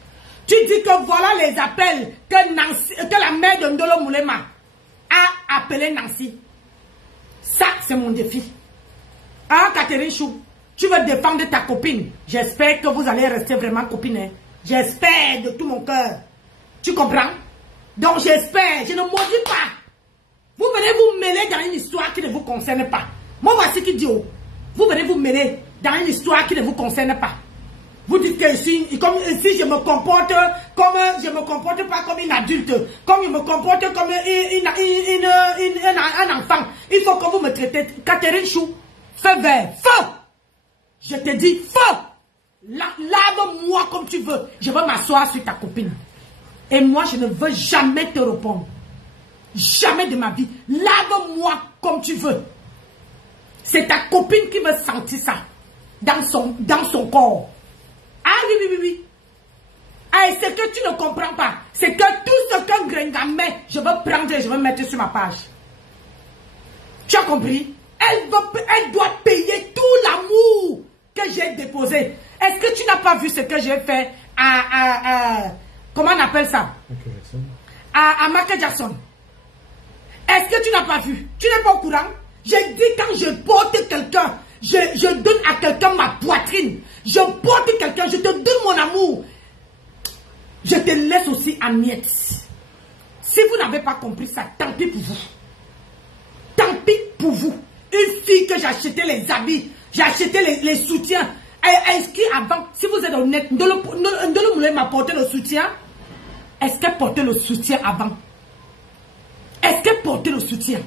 Tu dis que voilà les appels que la mère de Ndolo Moulema a appelé Nancy. Ça, c'est mon défi. Ah, Catherine Chou, tu veux défendre ta copine. J'espère que vous allez rester vraiment copine. Hein? J'espère de tout mon cœur. Tu comprends? Donc j'espère, je ne maudis pas. Vous venez vous mêler dans une histoire qui ne vous concerne pas. Moi, voici qui dit, oh, vous venez vous mêler dans une histoire qui ne vous concerne pas. Vous dites que si je me comporte comme je me comporte pas comme une adulte, comme je me comporte comme un enfant, il faut que vous me traitez. Catherine Chou, feu vert, feu. Je te dis feu. Lave-moi comme tu veux. Je veux m'asseoir sur ta copine. Et moi, je ne veux jamais te répondre. Jamais de ma vie. Lave-moi comme tu veux. C'est ta copine qui veut sentir ça dans son corps. Ah oui. Ah, et ce que tu ne comprends pas, c'est que tout ce qu'un Grenga met, je veux prendre et je veux mettre sur ma page. Tu as compris? Elle doit payer tout l'amour que j'ai déposé. Est-ce que tu n'as pas vu ce que j'ai fait comment on appelle ça? À Michael Jackson. Est-ce que tu n'as pas vu? Tu n'es pas au courant? J'ai dit quand je porte quelqu'un, je donne à quelqu'un ma poitrine. Je porte quelqu'un, je te donne mon amour. Je te laisse aussi en miettes. Si vous n'avez pas compris ça, tant pis pour vous. Tant pis pour vous. Une fille que j'ai acheté les habits, j'ai acheté les soutiens. Elle inscrit avant. Si vous êtes honnête, Ndolo Moulema m'a porté le soutien. Est-ce qu'elle portait le soutien avant? Est-ce qu'elle portait le soutien?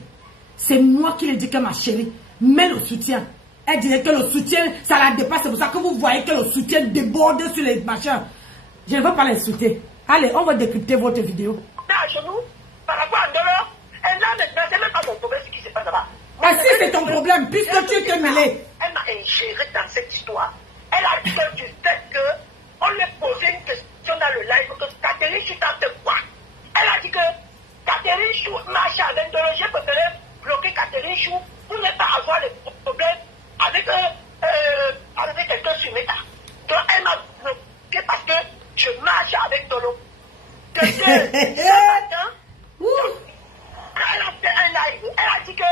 C'est moi qui lui ai dit que ma chérie, mets le soutien. Elle disait que le soutien, ça la dépasse. C'est pour ça que vous voyez que le soutien déborde sur les machins. Je ne veux pas l'insulter. Allez, on va décrypter votre vidéo. À genoux, par rapport à Ndolo, elle n'a maintenant, c'est même pas mon problème ce qui se passe là-bas. Ah si, c'est ton problème, puisque tu étais mêlé. Elle m'a ingéré dans cette histoire. Elle a dit que du fait qu'on lui posait une question dans le live, que Catherine Chou tente quoi? Elle a dit que Catherine Chou marche avec Ndolo. J'ai préféré bloquer Catherine Chou pour ne pas avoir les problèmes avec quelqu'un sur Meta. Donc elle m'a bloqué parce que je marche avec Ndolo. Ce matin, elle a fait un live. Elle a dit que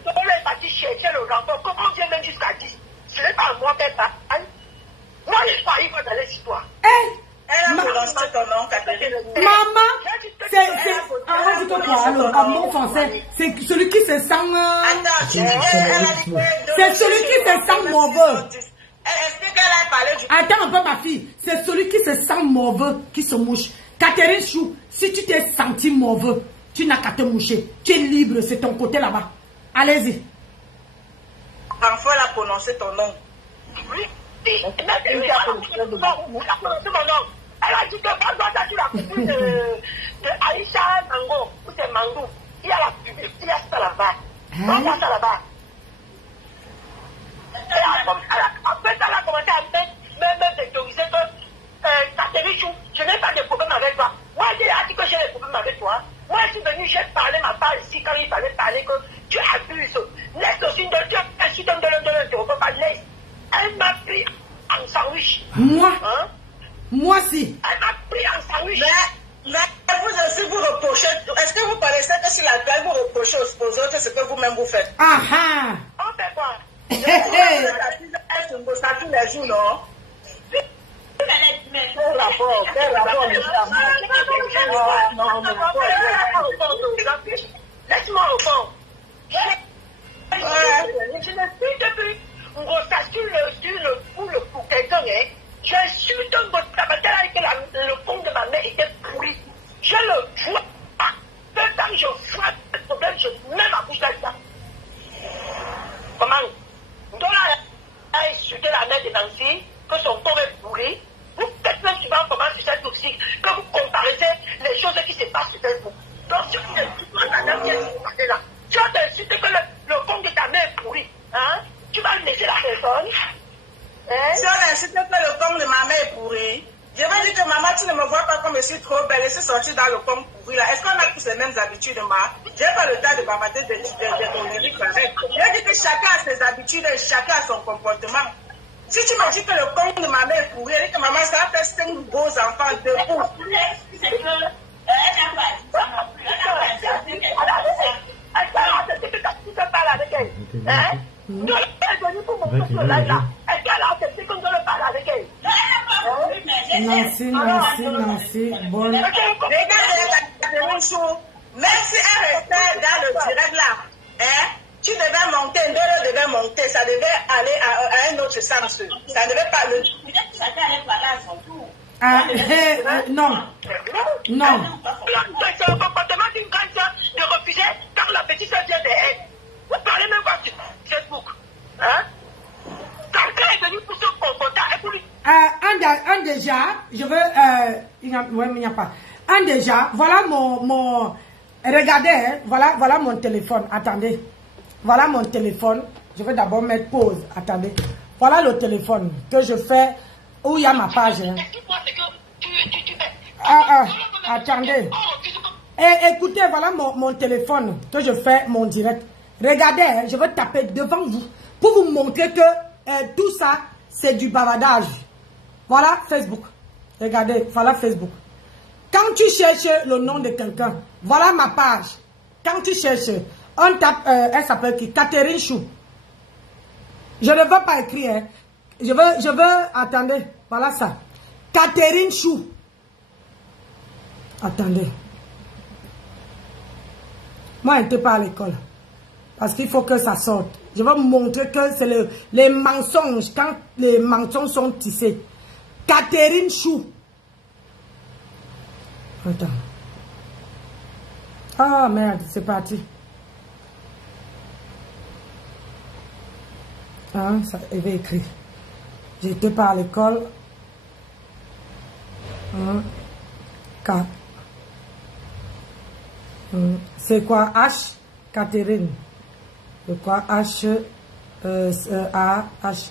Ndolo est parti chercher le rapport. Comment on vient même jusqu'à 10? Ce n'est pas moi qu'elle parle. Moi, je crois qu'il faut dans les histoires. Elle a prononcé ton nom, Catherine. Maman, en bon français, c'est celui qui se sent... c'est celui qui se sent mauvais. Est-ce qu'elle a parlé du... Attends un peu ma fille, c'est celui qui se sent mauvais qui se mouche. Catherine Chou, si tu t'es senti mauvais, tu n'as qu'à te moucher. Tu es libre, c'est ton côté là-bas. Allez-y. Enfin, elle a prononcé ton nom. Oui. Elle a prononcé mon nom. Elle a dit que quand tu la copine de Aïcha Mango, ou c'est Mangou, il y a la publicité, il y a ça là-bas. On voit ça là-bas. Après, elle a commencé à même théoriser que Catherine Chou, je n'ai pas de problème avec toi. Moi, j'ai dit que j'ai des problèmes avec toi. Moi, je suis venu, j'ai parlé ma part ici quand il fallait parler que tu abuses. Laisse aussi de Dieu, ainsi de tu ne peux pas laisser. Elle m'a pris en sandwich. Moi? Hein? Moi si. Elle m'a pris en sandwich. Mais vous aussi, vous reprochez. Est-ce que vous connaissez que sur la toile, vous reprochez aux autres ce que vous-même vous faites? Ah ah. On fait quoi? Elle se pose ça tous les jours, non? Quel rapport? Laisse-moi au fond. Je ne suis plus sur le pour quelqu'un. Je suis un bon tabatel avec le fond de ma mère était pourri. Je le vois pas. Même quand je frappe le problème, je mets ma bouche là-dedans. Comment? Donc là, elle a insulté la mère de Nancy, que son corps est pourri. Vous faites même souvent comment tu sais toxique, que vous comparez les choses qui se passent sur Facebook. Donc, si tu insultes ta mère qui est passée là, tu vas t'insulter que le compte de ta mère est pourri. Hein? Tu vas laisser la personne. Hein? Si on insulte que le compte de ma mère est pourri, je vais dire que maman, tu ne me vois pas comme je suis trop belle et c'est sorti dans le compte pourri là. Est-ce qu'on a tous les mêmes habitudes, ma? J'ai pas le temps de bavarder de tonneries pareilles. Je dis que chacun a ses habitudes et chacun a son comportement. Si tu me dis que le compte de ma mère est pourri, elle dit que maman, ça va faire 5 beaux enfants debout. C'est que elle n'a pas dit ça non plus. Elle n'a pas dit ça. Tu te parles avec elle. Hein? Nous, elle est venue pour montrer ce live-là. Est-ce qu'elle a accepté qu'on doit le parler avec elle? Nancy, bonne. Regardez, même si elle restait dans le direct là, hein, tu devais monter, Ndolo devait monter, ça devait aller à un autre sens. Ça ne devait pas le. Chacun allait parler à son tour. Non. Non. C'est le comportement d'une grande soeur de refuser quand la petite soeur vient de elle. Vous parlez même pas sur Facebook. Hein? Quelqu'un est venu pour se confronter et pour lui. Un déjà, je veux. Il n'y a pas. Un déjà, voilà mon. Regardez, hein, voilà mon téléphone. Attendez. Voilà mon téléphone. Je vais d'abord mettre pause. Attendez. Voilà le téléphone que je fais. Où il y a ma page. Hein. Attendez. Écoutez, voilà mon téléphone que je fais mon direct. Regardez, hein, je vais taper devant vous pour vous montrer que tout ça, c'est du bavardage. Voilà Facebook. Regardez, voilà Facebook. Quand tu cherches le nom de quelqu'un, voilà ma page. Quand tu cherches, on tape, elle s'appelle qui? Catherine Chou. Je ne veux pas écrire. Hein. Je veux, attendez, voilà ça. Catherine Chou. Attendez. Moi, je n'étais pas à l'école. Parce qu'il faut que ça sorte. Je vais vous montrer que c'est les mensonges, quand les mensonges sont tissés. Catherine Chou. Attends. Ah merde, c'est parti. Hein, ça, il va écrire. J'étais pas à l'école. K. C'est quoi H? Catherine. C'est quoi H? A, H.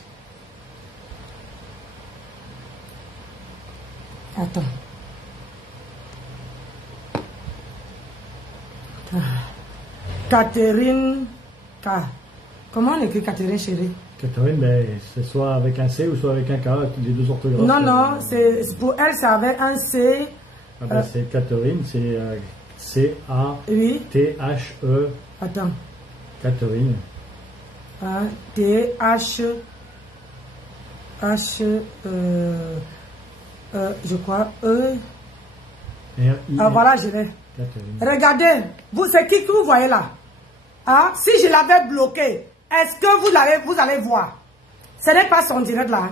Attends. Catherine K. Comment on écrit Catherine, chérie? Catherine, ben, c'est soit avec un C ou soit avec un K, les deux orthographes. Non, non, pour elle, c'est avec un C. Ah ben, c'est Catherine, c'est C-A-T-H-E. Attends. Catherine. T-H. Je crois E. Ah, voilà, je l'ai. Regardez, c'est qui que vous voyez là? Ah, si je l'avais bloqué, est-ce que vous allez voir? Ce n'est pas son direct là.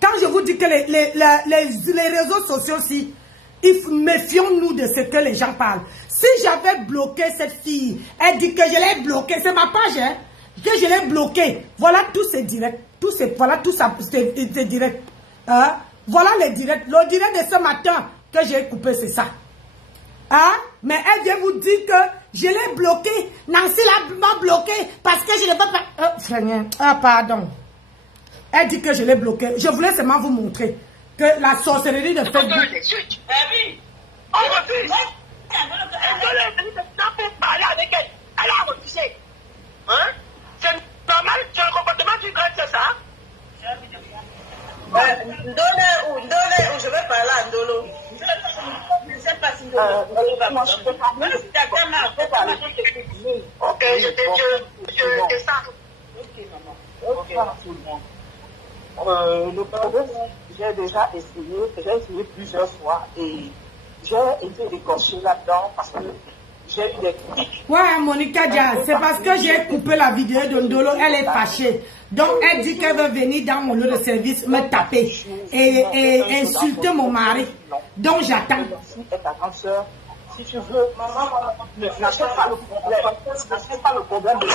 Quand je vous dis que les réseaux sociaux, méfions-nous de ce que les gens parlent. Si j'avais bloqué cette fille, elle dit que je l'ai bloqué, c'est ma page, hein, que je l'ai bloqué. Voilà tous ces directs, voilà tout ça, ces directs. Hein? Voilà les directs. Le direct de ce matin que j'ai coupé, c'est ça. Hein? Mais elle vient vous dire que je l'ai bloqué. Nancy m'a bloqué parce que je ne veux pas. Ah, pardon. Elle dit que je l'ai bloqué. Je voulais seulement vous montrer que la sorcellerie de Facebook. On refuse. Pour parler avec elle. Elle a refusé. Hein? C'est normal, c'est le comportement du grand, c'est ça? Ndolo, je vais parler à Ndolo. Je ne sais pas si Ndolo va ok, je descends. Ok, maman. Ok, tout le monde. Le problème, j'ai déjà essayé plusieurs fois et j'ai été écorché là-dedans parce que j'ai eu des critiques. Ouais, Monica Dia, c'est parce que j'ai coupé la vidéo de Ndolo, elle est fâchée. Donc elle dit qu'elle veut venir dans mon lieu de service me taper et insulter mon mari. Donc j'attends. Et ta grande soeur, si tu veux, maman, n'achète pas le problème. N'achète pas le problème de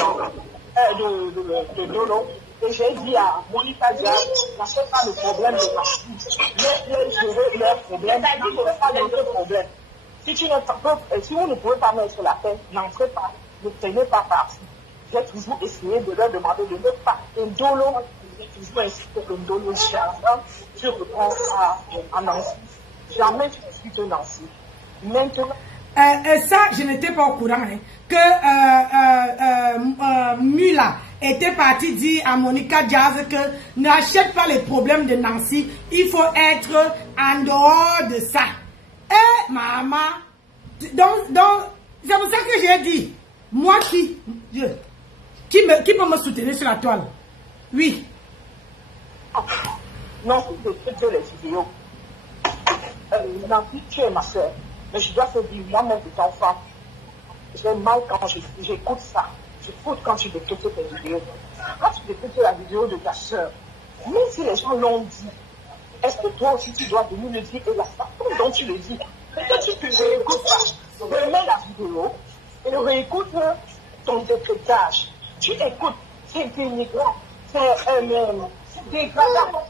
Ndolo. Et j'ai dit à Monica Diaz, ça ne fait pas le problème de ma fille. Laisse gérer leurs problèmes, ça ne fait pas notre problème. Si vous ne pouvez pas mettre la peine, n'entrez pas, ne prenez pas parti. J'ai toujours essayé de leur demander de ne pas. Ndolo, j'ai toujours insisté que Ndolo, je reprends à Nancy. Jamais je ne suis que Nancy. Maintenant, ça, je n'étais pas au courant hein, que Mula était parti dire à Monica Diaz que n'achète pas les problèmes de Nancy, il faut être en dehors de ça. Et maman, donc c'est pour ça que j'ai dit, moi qui peut me soutenir sur la toile? Oui. Non, je fais les vidéos. Nancy, tu es ma soeur. Mais je dois te dire, moi-même, étant femme, j'ai mal quand j'écoute ça. J'écoute quand tu écoutes tes vidéos. Quand tu écoutes la vidéo de ta soeur, même si les gens l'ont dit, est-ce que toi aussi tu dois venir le dire et la façon dont tu le dis? Peut-être que tu réécoutes ça. Remets la vidéo et réécoute ton décrétage. Tu écoutes, c'est dénigrant, c'est dégradant.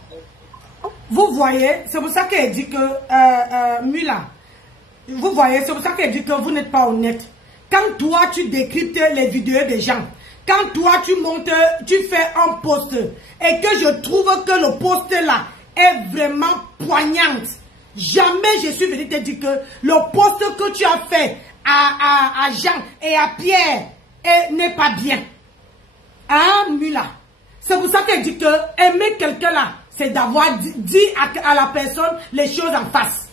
Vous voyez, c'est pour ça qu'elle dit que Mula, vous voyez, c'est pour ça qu'elle dit que vous n'êtes pas honnête. Quand toi tu décryptes les vidéos des gens, quand toi tu montes, tu fais un post et que je trouve que le post là est vraiment poignant, jamais je suis venu te dire que le post que tu as fait à Jean et à Pierre n'est pas bien. Hein, Mula? C'est pour ça qu'elle dit que aimer quelqu'un là, c'est d'avoir dit à la personne les choses en face.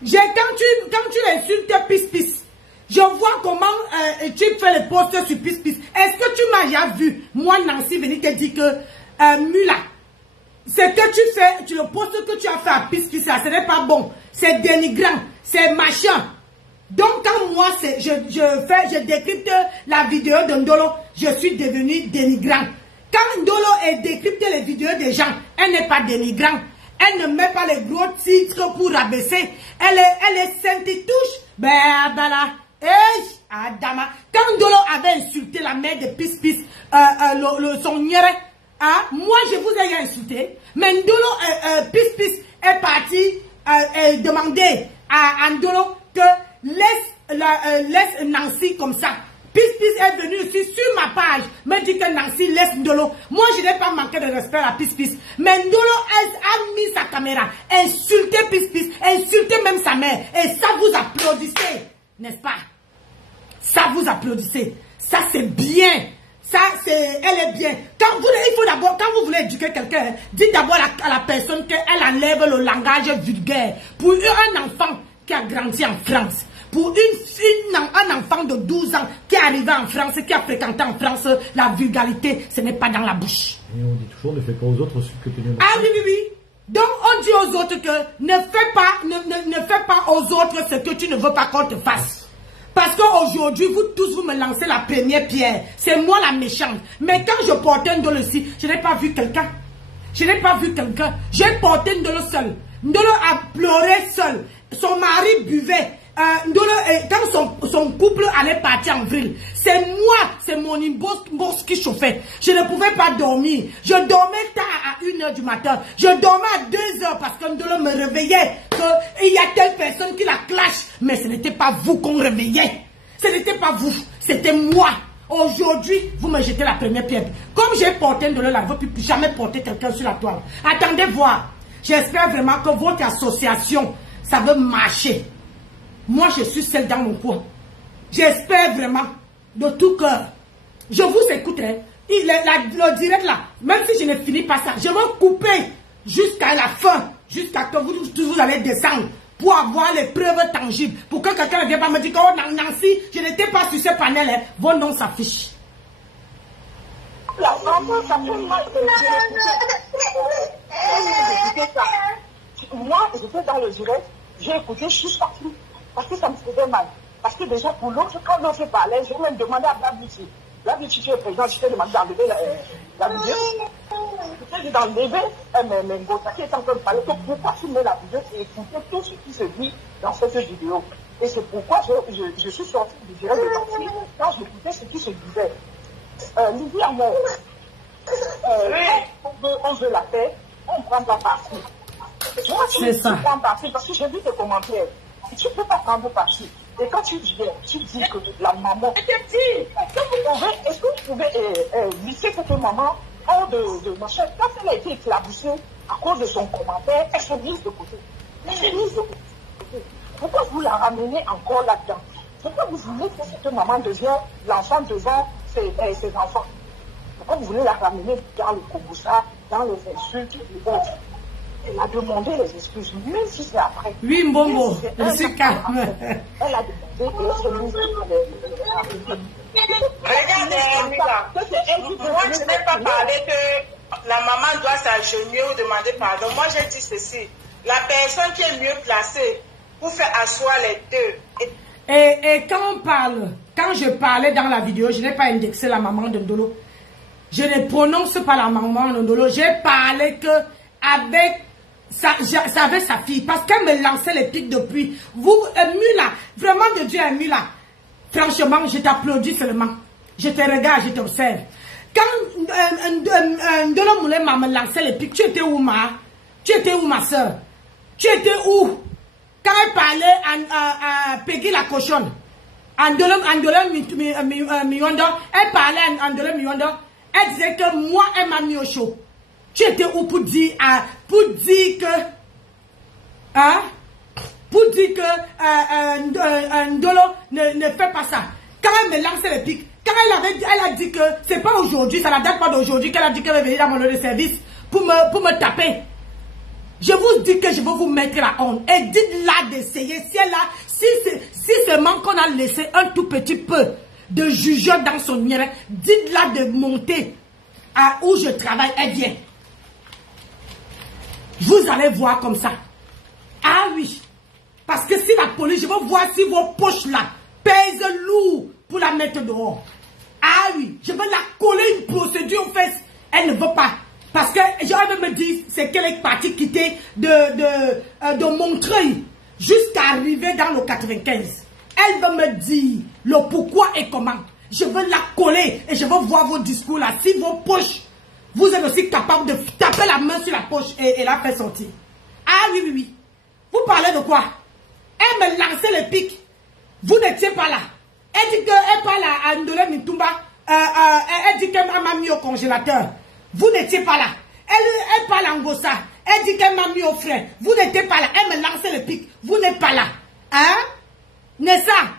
Quand tu l'insultes pis, je vois comment tu fais les posts sur pis. Est-ce que tu m'as déjà vu, moi Nancy, venir te dire que Mula, ce que tu fais, le post que tu as fait à pis, ça, ce n'est pas bon. C'est dénigrant, c'est machin. Donc quand moi, je décrypte la vidéo de Ndolo, je suis devenu dénigrant. Quand Ndolo décrypte les vidéos des gens, elle n'est pas dénigrant. Elle ne met pas les gros titres pour rabaisser. Elle est sainte et touche. Ben là, Adama. Quand Ndolo avait insulté la mère de Pis, son nyere, moi je vous ai insulté. Mais Ndolo, Pis est parti demander à Ndolo que laisse Nancy comme ça. Pis est venu ici sur ma page, me dit que Nancy laisse Ndolo. Moi, je n'ai pas manqué de respect à Pis. Mais Ndolo a mis sa caméra, insulté Pis, insulté même sa mère. Et ça vous applaudissez, n'est-ce pas? Ça vous applaudissez. Ça c'est bien. Ça c'est, elle est bien. Il faut d'abord, quand vous voulez éduquer quelqu'un, dites d'abord à la personne qu'elle enlève le langage vulgaire. Pour un enfant qui a grandi en France, pour un enfant de 12 ans qui est arrivé en France, qui a fréquenté en France, la vulgarité, ce n'est pas dans la bouche. Et on dit toujours, ne fais pas aux autres ce que tu ne fais pas. Ah oui. Donc on dit aux autres que ne fais pas aux autres ce que tu ne veux pas qu'on te fasse. Parce qu'aujourd'hui, vous tous, vous me lancez la première pierre. C'est moi la méchante. Mais quand je portais Ndolo ici, je n'ai pas vu quelqu'un. J'ai porté Ndolo seul. Ndolo a pleuré seul. Son mari buvait. Ndolo, quand son couple allait partir en vrille, c'est moi, c'est mon boss qui chauffait. Je ne pouvais pas dormir. Je dormais tard à 1h du matin. Je dormais à 2h parce que Ndolo me réveillait. Il y a telle personne qui la clash. Mais ce n'était pas vous qu'on réveillait. Ce n'était pas vous. C'était moi. Aujourd'hui, vous me jetez la première pierre. Comme j'ai porté Ndolo là, je ne veux plus jamais porter quelqu'un sur la toile. Attendez voir. J'espère vraiment que votre association, ça veut marcher. Moi, je suis seule dans mon coin. J'espère vraiment, de tout cœur. Je vous écoute. Hein. Le direct là, même si je ne finis pas ça, je vais couper jusqu'à la fin, jusqu'à que vous allez descendre pour avoir les preuves tangibles. Pour que quelqu'un ne vienne pas me dire que oh, Nancy, je n'étais pas sur ce panel. Hein. Vos noms s'affichent. La femme, ça fait mal de moi, j'étais dans le direct, j'ai écouté, je suis sortie. Parce que ça me faisait mal. Parce que déjà, pour l'autre, quand l'autre parlait, j'ai même demandé à Blabuti. Blabuti, tu es président, je t'ai demandé d'enlever la vidéo. Je t'ai dit d'enlever mais Ngota qui est en train de parler. Donc, pourquoi tu mets la vidéo et écouter tout ce qui se dit dans cette vidéo? Et c'est pourquoi je suis sortie du direct de Nancy quand j'écoutais ce qui se disait. Lydie Amon, on veut la paix, on ne prend pas parti. C'est ça. Tu prends parti parce que j'ai vu tes commentaires. Tu ne peux pas prendre parti. Et quand tu viens, tu dis que la maman... Est-ce que vous pouvez lisser cette maman hors de machin? Quand elle a été éclaboussée à cause de son commentaire, elle se mise de côté. Pourquoi vous la ramenez encore là-dedans? Pourquoi vous voulez que cette maman devienne l'enfant devant ses enfants? Pourquoi vous voulez la ramener dans le Kobusa, dans les insultes et autres? Elle a demandé les excuses, même si c'est après. Oui, Mbombo, je suis calme. Elle a demandé et elle se mise Regarde, moi je n'ai pas parlé que la maman doit s'agenouiller ou demander pardon. Moi j'ai dit ceci, la personne qui est mieux placée pour faire asseoir les deux. Et quand je parlais dans la vidéo, je n'ai pas indexé la maman de Ndolo. Je ne prononce pas la maman de Ndolo. J'ai parlé que avec sa fille, parce qu'elle me lançait les pics depuis. Vous, Mula, vraiment de Dieu, Mula, franchement, je t'applaudis seulement. Je te regarde, je t'observe. Quand Ndolo Moulema me lançait les pics, tu étais où, ma soeur? Tu étais où? Quand elle parlait à Peggy la cochonne, Ndolo Miondo, elle parlait à Ndolo Miondo, elle disait que moi, elle m'a mis au chaud. Tu étais où pour dire que Ndolo ne fait pas ça? Quand elle me lançait les pics, quand elle a dit que c'est pas aujourd'hui, ça ne date pas d'aujourd'hui qu'elle a dit qu'elle va venir dans mon lieu de service pour me taper. Je vous dis que je vais vous mettre la honte. Et dites-la d'essayer. Si seulement qu'on a laissé un tout petit peu de jugeur dans son miroir, dites-la de monter à où je travaille. Elle vient. Vous allez voir comme ça. Ah oui. Parce que si la police, je vais voir si vos poches là pèsent lourd pour la mettre dehors. Ah oui. Je vais la coller une procédure aux fesses. Elle ne veut pas. Parce que j'avais me dit, c'est qu'elle est partie quitter de Montreuil jusqu'à arriver dans le 95. Elle veut me dire le pourquoi et comment. Je veux la coller et je veux voir vos discours là. Si vos poches, vous êtes aussi capable de taper la main sur la poche et la faire sortir. Ah oui, oui, oui. Vous parlez de quoi? Elle me lançait les pics. Vous n'étiez pas là. Elle dit qu'elle parle à Ndolo Mitumba. Elle dit qu'elle m'a mis au congélateur. Vous n'étiez pas là. Elle parle en Gossa. Elle dit qu'elle m'a mis au frais. Vous n'étiez pas là. Elle me lançait le pic. Vous n'êtes pas là. Hein? N'est-ce pas?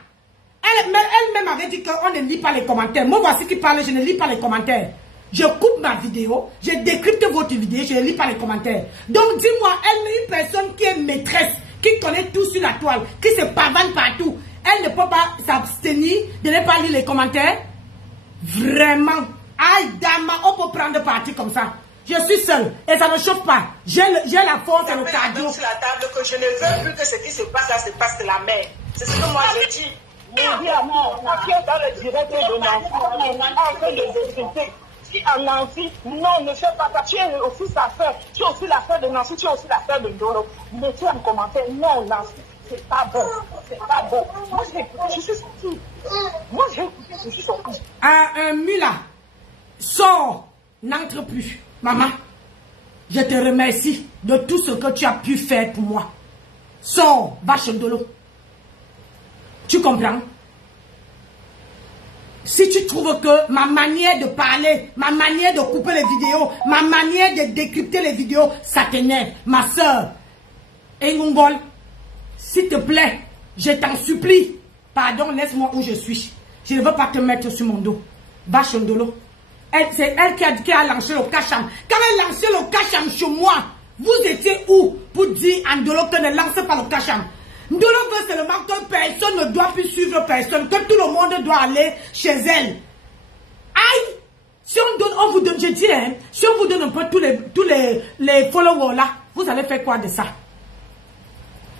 Elle-même avait dit qu'on ne lit pas les commentaires. Moi, voici qui parle, je ne lis pas les commentaires. Je coupe ma vidéo, je décrypte votre vidéo, je ne lis pas les commentaires. Donc, dis-moi, elle est une personne qui est maîtresse, qui connaît tout sur la toile, qui se pavane partout. Elle ne peut pas s'abstenir de ne pas lire les commentaires? Vraiment? Aïe, dama, on peut prendre parti comme ça. Je suis seule et ça ne chauffe pas. J'ai la force et le cardio. Sur la table que je ne veux plus que ce qui se passe là se passe de la mer. C'est ce que moi je dis. Évidemment, qui est dans le direct de Nancy, en train de discuter. Si en Nancy, non, ne fais pas ça. Tu es aussi sa soeur. Tu es aussi la soeur de Nancy, tu es aussi la soeur de Ndolo. Mettez en commentaire, non, Nancy, c'est pas bon. C'est pas bon. Moi, j'ai écouté, je suis sortie. Moi, j'ai écouté, je suis sortie. Mula, sors, n'entre plus. Maman, je te remercie de tout ce que tu as pu faire pour moi. Sors, va chez Ndolo. Tu comprends? Si tu trouves que ma manière de parler, ma manière de couper les vidéos, ma manière de décrypter les vidéos, ça t'énerve, ma soeur, Ngongol, s'il te plaît, je t'en supplie, pardon, laisse-moi où je suis. Je ne veux pas te mettre sur mon dos. Va chez Ndolo. C'est elle qui a lancé le cacham. Quand elle a lancé le cacham sur moi, vous étiez où pour dire à Ndolo que ne lance pas le cacham? Ndolo veut seulement que personne ne doit plus suivre personne, que tout le monde doit aller chez elle. Aïe! Si on donne, on vous donne, je dis, hein, si on vous donne un peu tous les followers là, vous allez faire quoi de ça?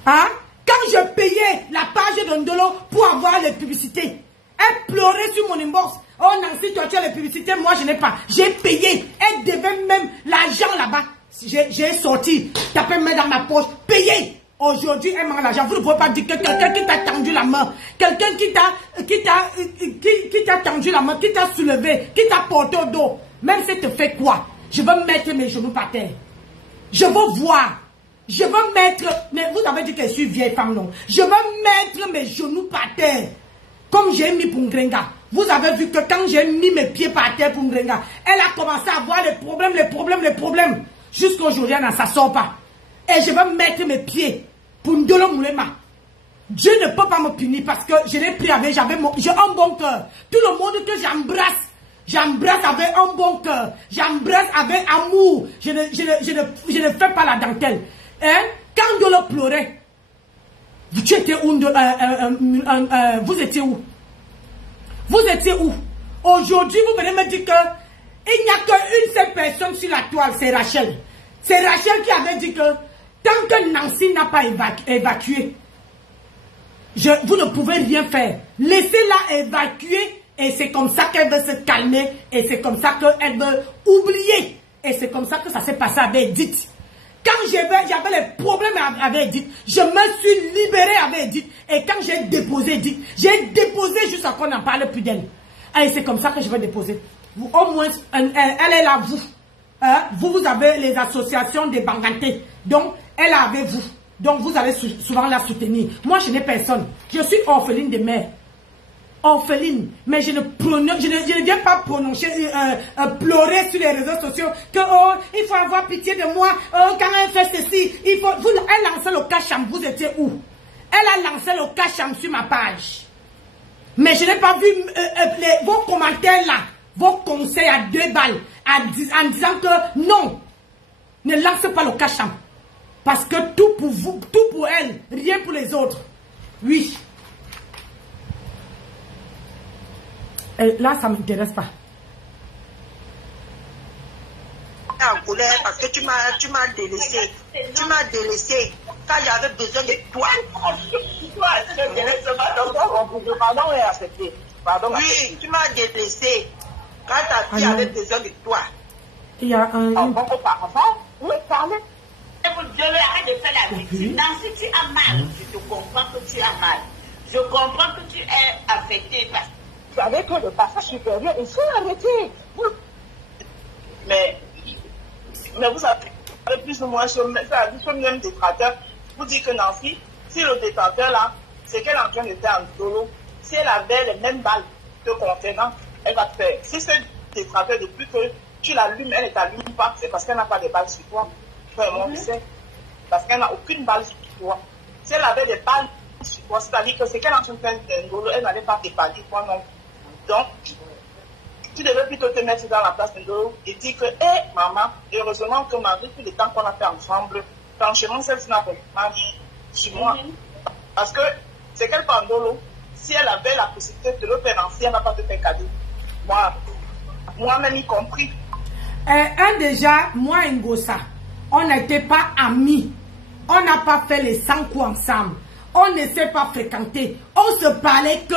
Hein? Quand je payais la page de Ndolo pour avoir les publicités, elle pleurait sur mon inbox. Oh Nancy, toi tu as les publicités, moi je n'ai pas. J'ai payé. Elle devait même l'argent là-bas. J'ai sorti, tapé main dans ma poche, payé. Aujourd'hui, elle manque l'argent. Vous ne pouvez pas dire que quelqu'un qui t'a tendu la main, quelqu'un qui t'a tendu la main, qui t'a soulevé, qui t'a porté au dos, Même si tu fais quoi, je veux mettre mes genoux par terre. Je veux voir. Je veux mettre... Mais vous avez dit que je suis vieille femme, non? Je veux mettre mes genoux par terre. Comme j'ai mis pour Ngrenga. Vous avez vu que quand j'ai mis mes pieds par terre pour Ngrenga, elle a commencé à avoir les problèmes. Jusqu'aujourd'hui, elle ne s'en sort pas. Et je veux mettre mes pieds pour Ndolo Moulema. Dieu ne peut pas me punir parce que je l'ai pris avec, j'ai un bon cœur. Tout le monde que j'embrasse avec un bon cœur. J'embrasse avec amour. Je ne fais pas la dentelle. Hein? Quand Ndolo pleurait, tu étais où? Vous étiez où? Vous étiez où? Aujourd'hui, vous venez me dire que il n'y a qu'une seule personne sur la toile, c'est Rachel. C'est Rachel qui avait dit que tant que Nancy n'a pas évacué, vous ne pouvez rien faire. Laissez-la évacuer et c'est comme ça qu'elle veut se calmer et c'est comme ça qu'elle veut oublier. Et c'est comme ça que ça s'est passé avec Edith. Quand j'avais les problèmes avec Edith, je me suis libérée avec Edith. Et quand j'ai déposé Edith, j'ai déposé jusqu'à qu'on n'en parle plus d'elle. Et c'est comme ça que je vais déposer. Vous, au moins, elle est là, vous. Vous avez les associations des Banganté. Donc, elle est avec vous. Donc, vous allez souvent la soutenir. Moi, je n'ai personne. Je suis orpheline de mère. Orpheline. Mais je ne viens pas prononcer, pleurer sur les réseaux sociaux que, oh, il faut avoir pitié de moi. Oh, quand elle fait ceci, il faut... elle lançait le cacham. Vous étiez où? Elle a lancé le cacham sur ma page. Mais je n'ai pas vu vos commentaires là. Vos conseils à 2 balles. En disant que non. Ne lance pas le cacham. Parce que tout pour vous, tout pour elle, rien pour les autres. Oui. Et là, ça ne m'intéresse pas. En colère parce que tu m'as délaissé. Tu m'as délaissé quand j'avais besoin de toi. Pardon et accepté. Pardon. Oui, tu m'as délaissé quand ta fille avait besoin de toi. Il y a un... Oui, parlez. Je vais arrêter de faire la victime. Nancy, tu as mal. Je te comprends que tu as mal. Je comprends que tu es affecté par... Tu avais que le passage supérieur, il faut arrêter. Mais vous savez plus ou moins sur le même détrateur. Vous dites que Nancy, si le détrateur là, c'est qu'elle est en train de faire un solo, si elle avait les mêmes balles te contenant, elle va te faire. Si ce détrateur, depuis que tu l'allumes, elle ne t'allume pas, c'est parce qu'elle n'a pas de balles sur toi. Parce qu'elle n'a aucune balle sur toi. Si elle avait des balles sur toi, c'est-à-dire que c'est qu'elle est en train de faire un solo, elle n'allait pas te parler, toi non. Donc, tu devais plutôt te mettre dans la place de l'eau et dire que, hé, maman, heureusement que malgré tout le temps qu'on a fait ensemble, franchement, celle-ci n'a pas sur moi. Parce que c'est qu'elle prend de l'eau. Si elle avait la possibilité de le faire ainsi, elle n'a pas de faire cadeau. Moi-même y compris. Déjà, moi et Ngossa, on n'était pas amis. On n'a pas fait les 100 coups ensemble. On ne s'est pas fréquenté. On se parlait que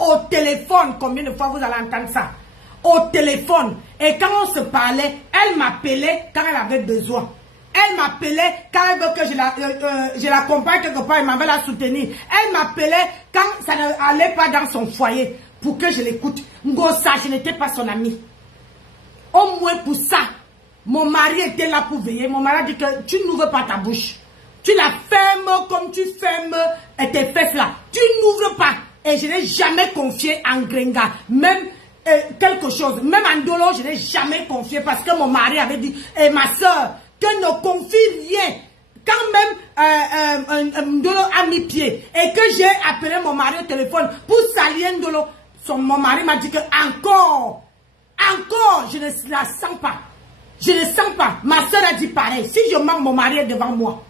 au téléphone. Combien de fois vous allez entendre ça? Au téléphone. Et quand on se parlait, elle m'appelait quand elle avait besoin. Elle m'appelait quand elle veut que je l'accompagne quelque part, elle m'avait la soutenir. Elle m'appelait quand ça n'allait pas dans son foyer pour que je l'écoute. Ngossa, je n'étais pas son amie. Au moins pour ça, mon mari était là pour veiller. Mon mari a dit que tu n'ouvres pas ta bouche. Tu la fermes comme tu fermes tes fesses là. Tu n'ouvres pas. Et je n'ai jamais confié en Ngrenga. Même quelque chose. Même en Ndolo, je n'ai jamais confié parce que mon mari avait dit, et ma soeur, que ne confie rien. Quand même Ndolo a mis pied et que j'ai appelé mon mari au téléphone pour saluer Ndolo, mon mari m'a dit que encore, je ne la sens pas. Je ne sens pas. Ma soeur a dit pareil. Si je manque, mon mari est devant moi.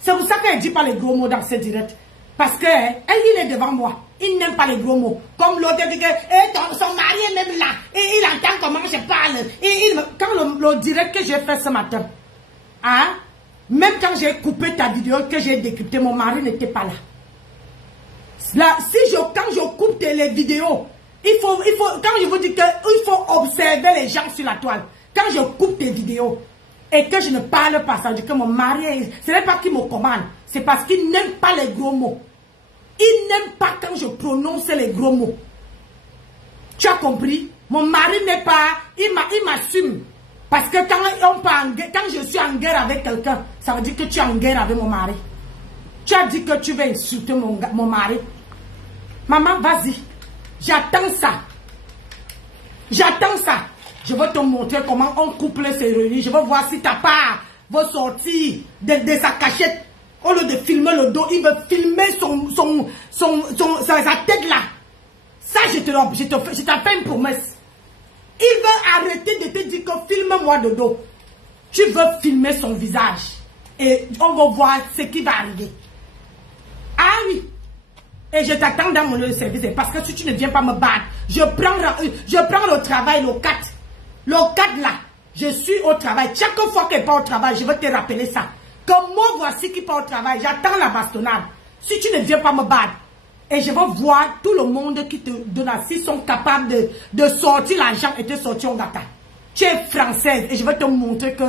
C'est pour ça qu'elle ne dit pas les gros mots dans ce direct. Parce que il est devant moi. Il n'aime pas les gros mots. Comme l'autre dit que son mari est même là. Et il entend comment je parle. Quand le direct que j'ai fait ce matin, hein, même quand j'ai coupé ta vidéo, que j'ai décrypté, mon mari n'était pas là. Là, quand je coupe les vidéos, il faut, quand je vous dis qu'il faut observer les gens sur la toile. Quand je coupe tes vidéos et que je ne parle pas, ça veut dire que mon mari, ce n'est pas qu'il me commande, c'est parce qu'il n'aime pas les gros mots. Il n'aime pas quand je prononce les gros mots. Tu as compris? Mon mari n'est pas... Il m'assume. Parce que quand je suis en guerre avec quelqu'un, ça veut dire que tu es en guerre avec mon mari. Tu as dit que tu veux insulter mon mari. Maman, vas-y. J'attends ça. J'attends ça. Je veux te montrer comment un couple s'est réuni. Je veux voir si ta part va sortir de sa cachette. Au lieu de filmer le dos, il veut filmer sa tête là. Ça, je t'ai fait une promesse. Il veut arrêter de te dire que filme-moi de dos. Tu veux filmer son visage. Et on va voir ce qui va arriver. Ah oui. Et je t'attends dans mon lieu de service. Parce que si tu ne viens pas me battre, je prends le travail, le 4. Le 4 là, je suis au travail. Chaque fois qu'elle part au travail, je vais te rappeler ça. Que moi, voici qui part au travail. J'attends la bastonnade. Si tu ne viens pas me battre, et je vais voir tout le monde qui te donne, s'ils sont capables de sortir l'argent et te sortir en gâteau. Tu es française et je vais te montrer que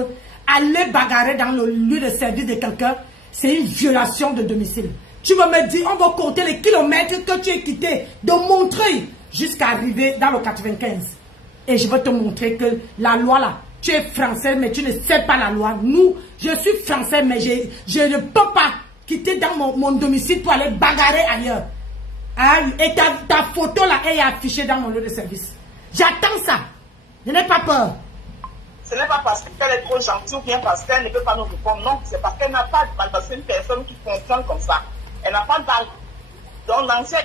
aller bagarrer dans le lieu de service de quelqu'un, c'est une violation de domicile. Tu vas me dire, on va compter les kilomètres que tu as quittés de Montreuil jusqu'à arriver dans le 95. Et je vais te montrer que la loi là, tu es français mais tu ne sais pas la loi. Nous, je suis français mais je ne peux pas quitter dans mon domicile pour aller bagarrer ailleurs. Ah, et ta photo là est affichée dans mon lieu de service. J'attends ça. Je n'ai pas peur. Ce n'est pas parce qu'elle est trop gentille ou bien parce qu'elle ne peut pas nous répondre. Non, c'est parce qu'elle n'a pas de balle. Parce que c'est une personne qui fonctionne comme ça. Elle n'a pas de balle. Donc, l'ancien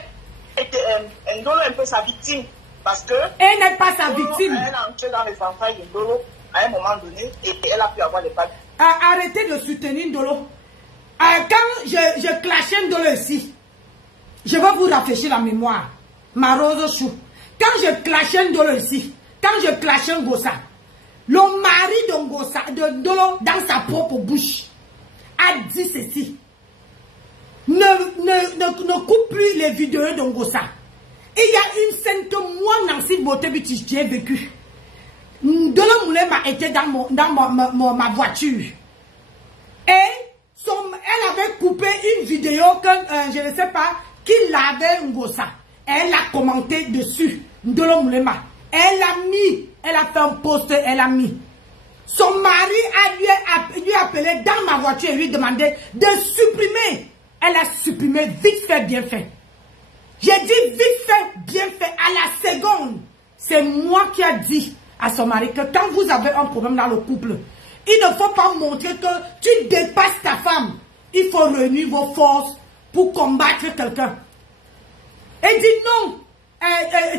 Ndolo est un peu sa victime. Parce que... Elle n'est pas sa victime. Elle a entré dans les entrailles de Ndolo à un moment donné et elle a pu avoir des balles. Arrêtez de soutenir Ndolo. Quand je clashais Ndolo ici, je vais vous rafraîchir la mémoire. Ma rose chou. Quand je clashais Ndolo ici, quand je clashais Ngosa, le mari de Ndolo, dans sa propre bouche, a dit ceci. Ne coupe plus les vidéos de Ngosa. Il y a une scène que moi, Nancy Botebiti, j'ai vécu. Ndolo Moulema était dans ma voiture. Et elle avait coupé une vidéo que, je ne sais pas, qu'il avait Ngosa. Elle a commenté dessus. Ndolo Moulema. Elle a fait un post, elle a mis. Son mari lui a appelé dans ma voiture et lui demandé de supprimer. Elle a supprimé vite fait, bien fait. J'ai dit vite fait, bien fait, à la seconde. C'est moi qui ai dit à son mari que quand vous avez un problème dans le couple, il ne faut pas montrer que tu dépasses ta femme. Il faut réunir vos forces pour combattre quelqu'un. Elle dit non,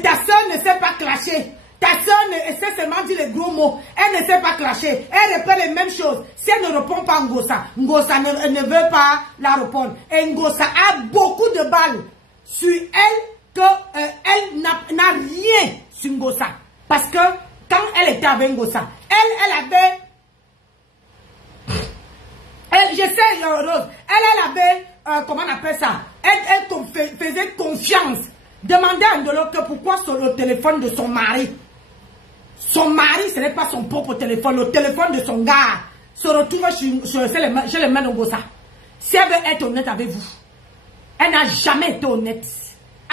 ta soeur ne sait pas clasher. Ta soeur sait seulement dire les gros mots. Elle ne sait pas clasher. Elle répète les mêmes choses. Si elle ne répond pas à Ngosa, Ngosa ne veut pas la répondre. Et Ngosa a beaucoup de balles sur elle que elle n'a rien sur Ngosa. Parce que quand elle était avec Ngosa, elle avait... je sais, Rose, elle avait... comment on appelle ça? Elle faisait confiance. Demandez à Ndolo que pourquoi sur le téléphone de son mari. Son mari, ce n'est pas son propre téléphone. Le téléphone de son gars se retrouve chez les mains de Ngosa. Si elle veut être honnête avec vous, elle n'a jamais été honnête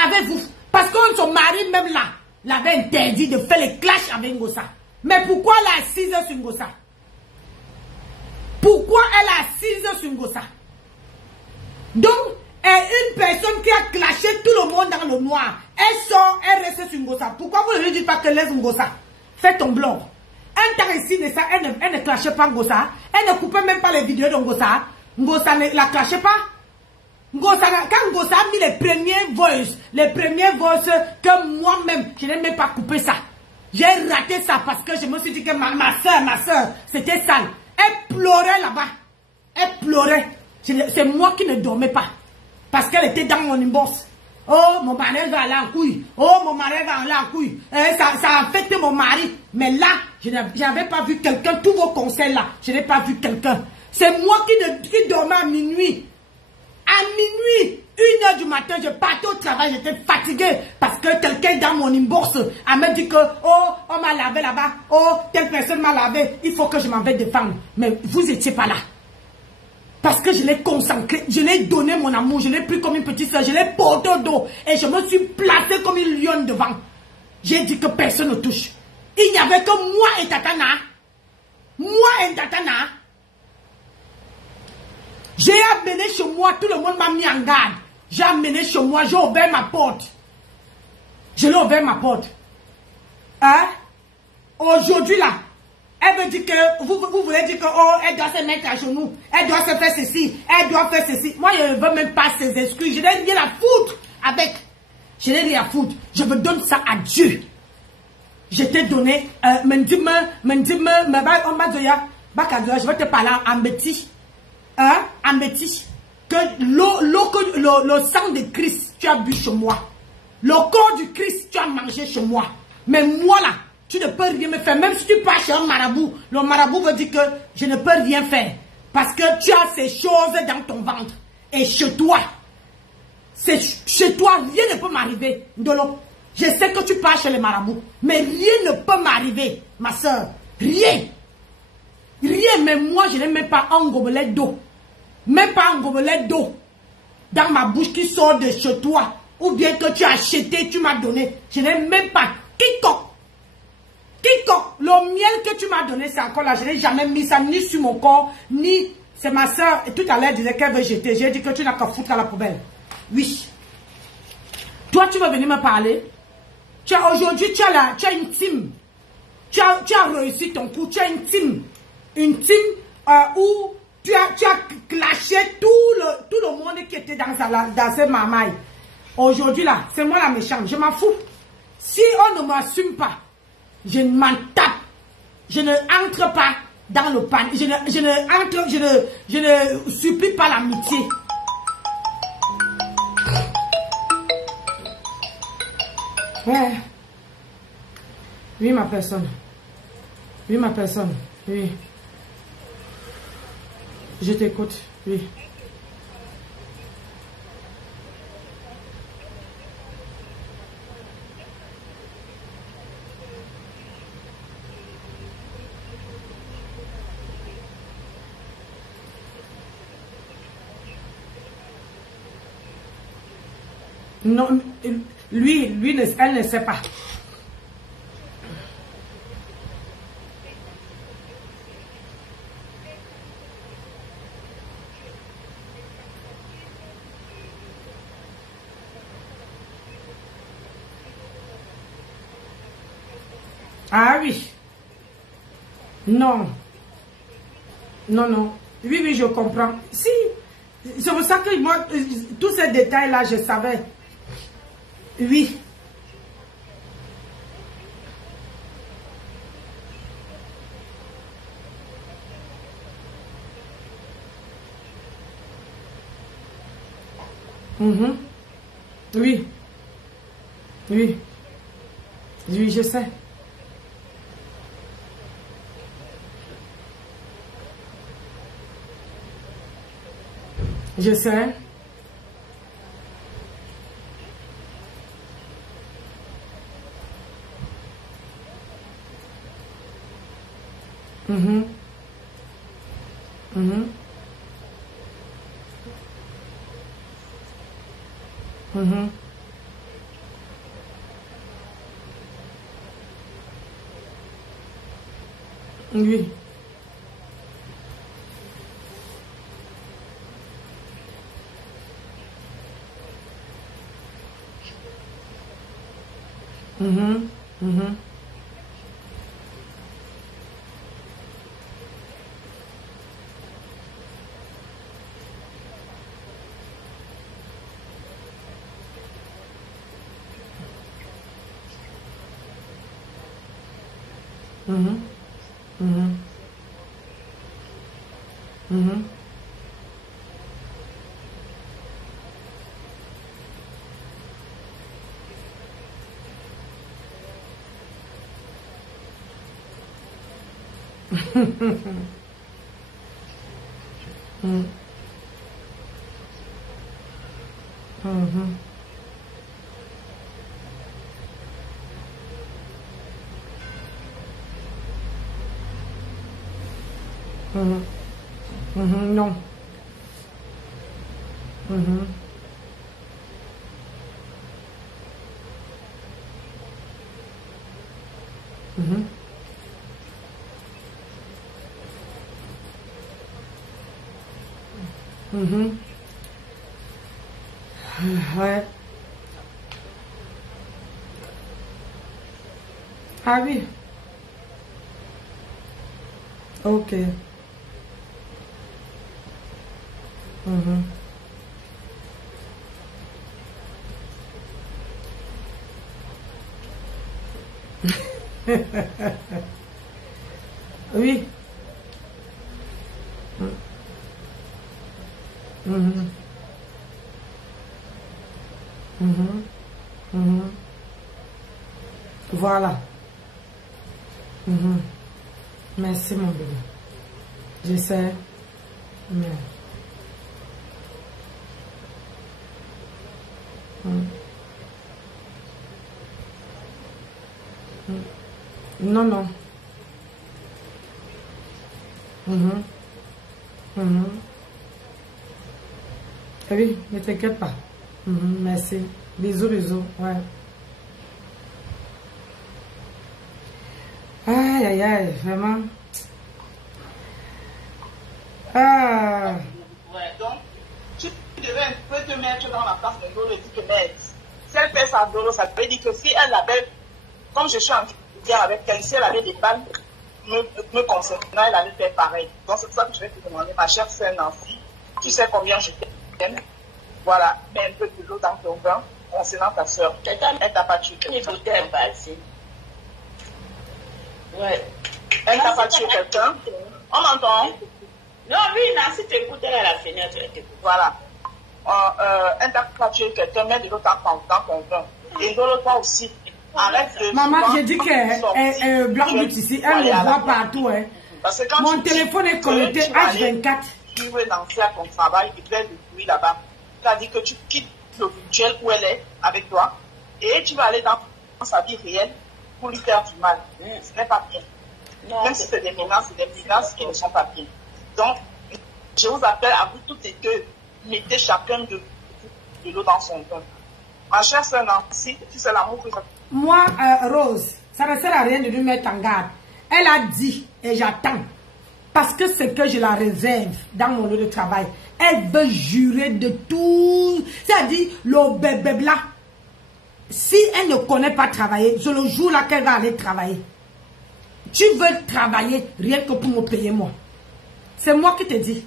avec vous. Parce que son mari, même là, l'avait interdit de faire les clashs avec Ngosa. Mais pourquoi elle a assise sur Ngosa? Pourquoi elle a assise sur Ngosa? Donc, une personne qui a clashé tout le monde dans le noir, elle sort, elle reste sur Ngosa. Pourquoi vous ne lui dites pas que laisse Ngosa? Fais ton blog. Un temps ici, elle ne clashait pas Ngosa. Elle ne coupait même pas les vidéos de Ngosa. Ngosa ne la clashait pas. Ngosa, quand Ngosa a mis les premiers voices que moi-même, je n'ai même pas coupé ça. J'ai raté ça parce que je me suis dit que ma soeur, c'était sale. Elle pleurait là-bas. Elle pleurait. C'est moi qui ne dormais pas. Parce qu'elle était dans mon inbox. Oh, mon mari va aller en couille. Oh, mon mari va aller en couille. Ça a affecté mon mari. Mais là, je n'avais pas vu quelqu'un. Tous vos conseils là, je n'ai pas vu quelqu'un. C'est moi qui dormais à minuit. À minuit, 1h du matin, je partais au travail. J'étais fatiguée parce que quelqu'un dans mon inbox a me dit que, oh, on m'a lavé là-bas. Oh, telle personne m'a lavé. Il faut que je m'en vais défendre. Mais vous n'étiez pas là. Parce que je l'ai consacré, je l'ai donné mon amour, je l'ai pris comme une petite soeur, je l'ai porté au dos et je me suis placée comme une lionne devant. J'ai dit que personne ne touche. Il n'y avait que moi et Tatana. Moi et Tatana. J'ai amené chez moi, tout le monde m'a mis en garde. J'ai amené chez moi, j'ai ouvert ma porte. Je l'ai ouvert ma porte. Hein? Aujourd'hui là, elle veut dire que, vous voulez dire que, oh, elle doit se mettre à genoux, elle doit se faire ceci, elle doit faire ceci. Moi, je ne veux même pas ses excuses. Je n'ai rien à foutre avec. Je n'ai rien à foutre. Je me donne ça à Dieu. Je t'ai donné, je vais te parler en bêtise. Hein? En bêtise. Que le sang de Christ, tu as bu chez moi. Le corps du Christ, tu as mangé chez moi. Mais moi là, tu ne peux rien me faire. Même si tu pars chez un marabout, le marabout veut dire que je ne peux rien faire. Parce que tu as ces choses dans ton ventre. Et chez toi, chez toi, rien ne peut m'arriver. Je sais que tu pars chez les marabouts. Mais rien ne peut m'arriver, ma soeur. Rien. Rien, mais moi, je n'ai même pas un gobelet d'eau. Même pas un gobelet d'eau dans ma bouche qui sort de chez toi. Ou bien que tu as acheté, tu m'as donné. Je n'ai même pas. Quiconque, le miel que tu m'as donné, c'est encore là. Je n'ai jamais mis ça ni sur mon corps, ni... C'est ma soeur. Et tout à l'heure, elle disait qu'elle veut jeter. J'ai dit que tu n'as qu'à foutre à la poubelle. Oui. Toi, tu vas venir me parler. Aujourd'hui, tu as une team. Tu as réussi ton coup. Tu as une team. Une team où tu as clashé tout le monde qui était dans ces mamailles. Aujourd'hui, là, c'est moi la méchante. Je m'en fous. Si on ne m'assume pas, je m'en tape. Je ne entre pas dans le pan. Je ne supplie pas l'amitié. Ouais. Oui, ma personne. Oui, ma personne. Oui. Je t'écoute. Oui. Non, elle ne sait pas. Ah oui. Non. Non, non. Oui, oui, je comprends. Si. C'est pour ça que moi, tous ces détails-là, je savais. Oui. Oui. Oui. Oui, je sais. Je sais. Oui. Non. Ouais. Ah oui. Ok. Oui. Voilà. Merci mon bébé. Je sais. Mais... Non, non. Oui, ne t'inquiète pas. Merci. Bisous, bisous. Ouais. Aïe, aïe, aïe, vraiment. Ah. Ouais, donc, tu devais un peu te mettre dans la place de Dolo et dire que merde, si elle fait sa Dolo, ça veut dire que si elle avait, comme je suis en guerre avec elle, si elle avait des balles me concernant, elle allait faire pareil. Donc c'est pour ça que je vais te demander, ma chère sœur Nancy, tu sais combien je t'aime. Voilà, mets un peu de l'eau dans ton vin concernant ta sœur. Quelqu'un Elle t'a pas tué. n'est pas ici. Ouais. Elle t'a pas tué quelqu'un. On m'entend? Non, oui, Nancy t'écoute, elle est à la fenêtre, elle t'écoute. Voilà. Elle t'a pas tué quelqu'un, mets de l'eau dans ton vin. Et de l'eau, toi aussi. Arrête de... Maman, j'ai dit que Blanc But ici, elle me voit partout. Hein. Parce que quand mon téléphone est connecté H24. Tu veux lancer à ton travail et faire le bruit là-bas. C'est-à-dire que tu quittes le virtuel où elle est avec toi et tu vas aller dans sa vie réelle pour lui faire du mal. Ce n'est pas bien. Non, même si c'est des menaces qui ne sont pas bien. Donc, je vous appelle à vous toutes et deux, mettez chacun de l'eau dans son pain. Ma chère sœur Nancy, tu sais l'amour que je... Moi, Rose, ça ne sert à rien de lui mettre en garde. Elle a dit, et j'attends, parce que c'est que je la réserve dans mon lieu de travail. Elle veut jurer de tout. C'est-à-dire, le bébé là, si elle ne connaît pas travailler, c'est le jour là qu'elle va aller travailler. Tu veux travailler rien que pour me payer moi. C'est moi qui te dis.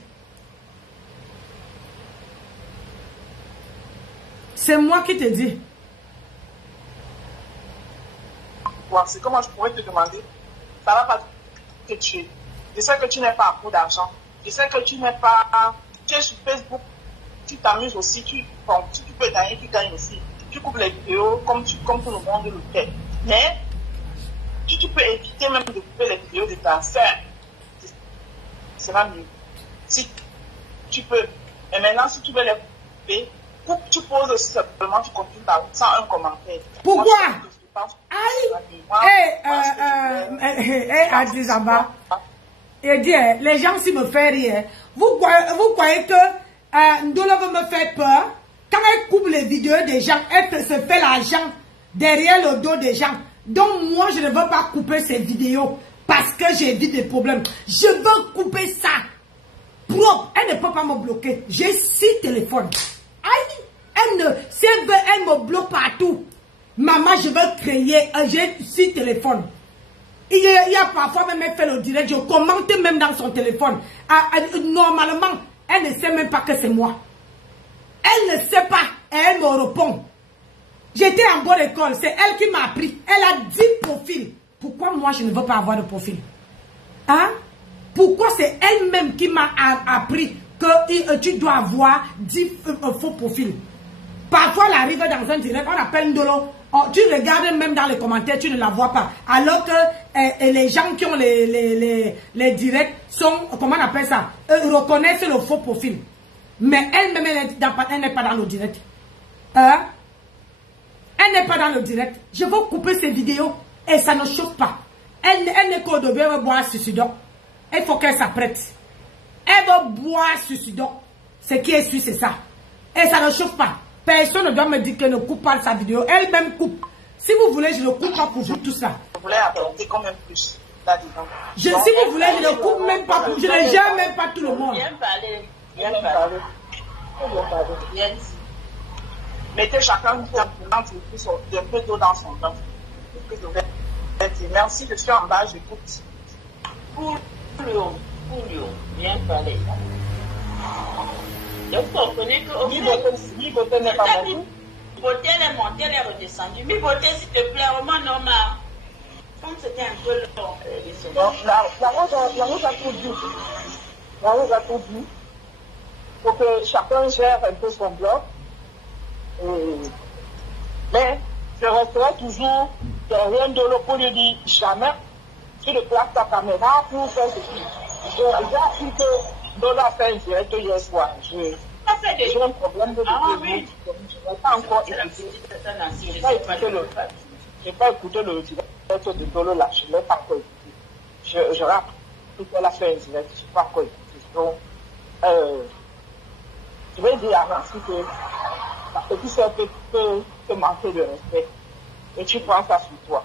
C'est moi qui te dis. C'est comment je pourrais te demander. Ça va pas te tuer. Je sais que tu n'es pas à court d'argent. Je sais que tu n'es pas... Tu es sur Facebook. Tu t'amuses aussi. Si tu peux gagner, tu gagnes aussi. Tu coupes les vidéos comme tout le monde le fait. Mais tu peux éviter même de couper les vidéos de ta sœur. Ce sera mieux. Si tu peux. Et maintenant, si tu veux les couper, tu poses simplement, tu continues sans un commentaire. Pourquoi? Adizaba. Et dit, les gens s'y me font rire. Vous croyez que Ndolo veut me faire peur? Quand elle coupe les vidéos des gens, elle se fait l'argent derrière le dos des gens. Donc moi, je ne veux pas couper ces vidéos parce que j'évite des problèmes. Je veux couper ça propre. Elle ne peut pas me bloquer. J'ai 6 téléphones. Si elle veut, elle me bloque partout. Maman, je veux créer, j'ai 6 téléphones. Il y a parfois même elle fait le direct, je commente même dans son téléphone. Normalement, elle ne sait même pas que c'est moi. Elle ne sait pas et elle me répond. J'étais en bonne école, c'est elle qui m'a appris. Elle a 10 profils. Pourquoi moi je ne veux pas avoir de profil? Hein? Pourquoi c'est elle-même qui m'a appris que tu dois avoir 10 faux profils? Parfois, elle arrive dans un direct, on appelle Ndolo. Oh, tu regardes même dans les commentaires, tu ne la vois pas. Alors que les gens qui ont les directs sont, comment on appelle ça, reconnaissent le faux profil. Mais elle-même, elle n'est pas dans le direct. Hein? Elle n'est pas dans le direct. Je veux couper ces vidéos et ça ne chauffe pas. Elle n'est qu'au début, elle veut boire suicidoc. Il faut qu'elle s'apprête. Elle veut boire suicidoc. Ce qui est sûr, c'est ça. Et ça ne chauffe pas. Personne ne doit me dire qu'elle ne coupe pas sa vidéo. Elle-même coupe. Si vous voulez, je ne coupe pas pour vous tout ça. voulais apporter quand même plus là-dedans. Si vous voulez, je ne coupe même pas, je ne gère même pas tout le monde. Viens parler. Viens parler. Viens dit. Mettez chacun un peu d'eau dans son bain. Merci, je suis en bas, j'écoute. Julio, viens parler. Donc, vous comprenez que... Mi beauté n'est pas beaucoup. Beauté, elle est montée, elle est redescendue. Mi beauté, s'il te plaît, vraiment normal. Comme c'était un peu long. La rose a tout dit. La rose a tout dit. Pour que chacun gère un peu son bloc. Mais je resterai toujours derrière Ndolo pour lui dire jamais tu ne places ta caméra pour faire ceci. J'ai déjà dit que Ndolo a fait un direct hier soir. J'ai un problème de vidéo. Je n'ai pas encore écouté. Je n'ai pas écouté le direct de Ndolo là. Je ne l'ai pas encore écouté. Je rappelle qu'elle a fait un direct. Je n'ai pas encore écouté. Donc, je vais dire à Nancy que la petite soeur peut manquer de respect. Et tu prends ça sur toi.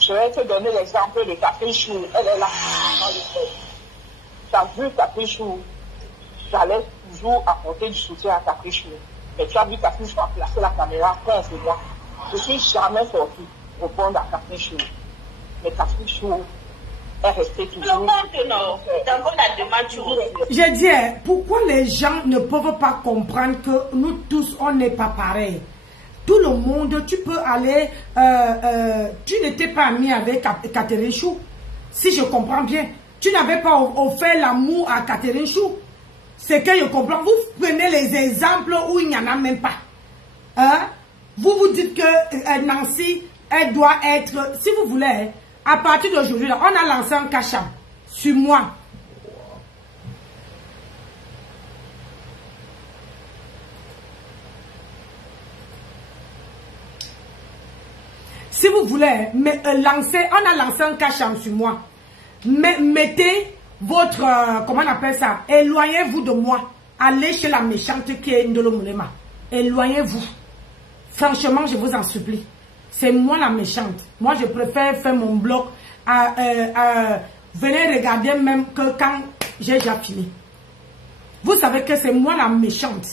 Je vais te donner l'exemple de Caprichou. Elle est là. Tu as vu Caprichou. J'allais toujours apporter du soutien à Caprichou. Mais tu as vu Caprichou placer la caméra contre moi. Je ne suis jamais sorti pour répondre à Caprichou. Mais Caprichou est resté toujours. Je dis, pourquoi les gens ne peuvent pas comprendre que nous tous, on n'est pas pareil? Tout le monde, tu peux aller, tu n'étais pas ami avec Catherine Chou, si je comprends bien. Tu n'avais pas offert l'amour à Catherine Chou. C'est que je comprends. Vous prenez les exemples où il n'y en a même pas. Hein? Vous vous dites que Nancy, elle doit être, si vous voulez, à partir d'aujourd'hui, on a lancé un cachet sur moi. Si vous voulez lancer, on a lancé un cachet sur moi. Mais mettez votre, comment on appelle ça, éloignez-vous de moi. Allez chez la méchante qui est Ndolo Moulema. Éloignez-vous. Franchement, je vous en supplie. C'est moi la méchante. Moi, je préfère faire mon blog. Venez regarder même que quand j'ai déjà fini. Vous savez que c'est moi la méchante.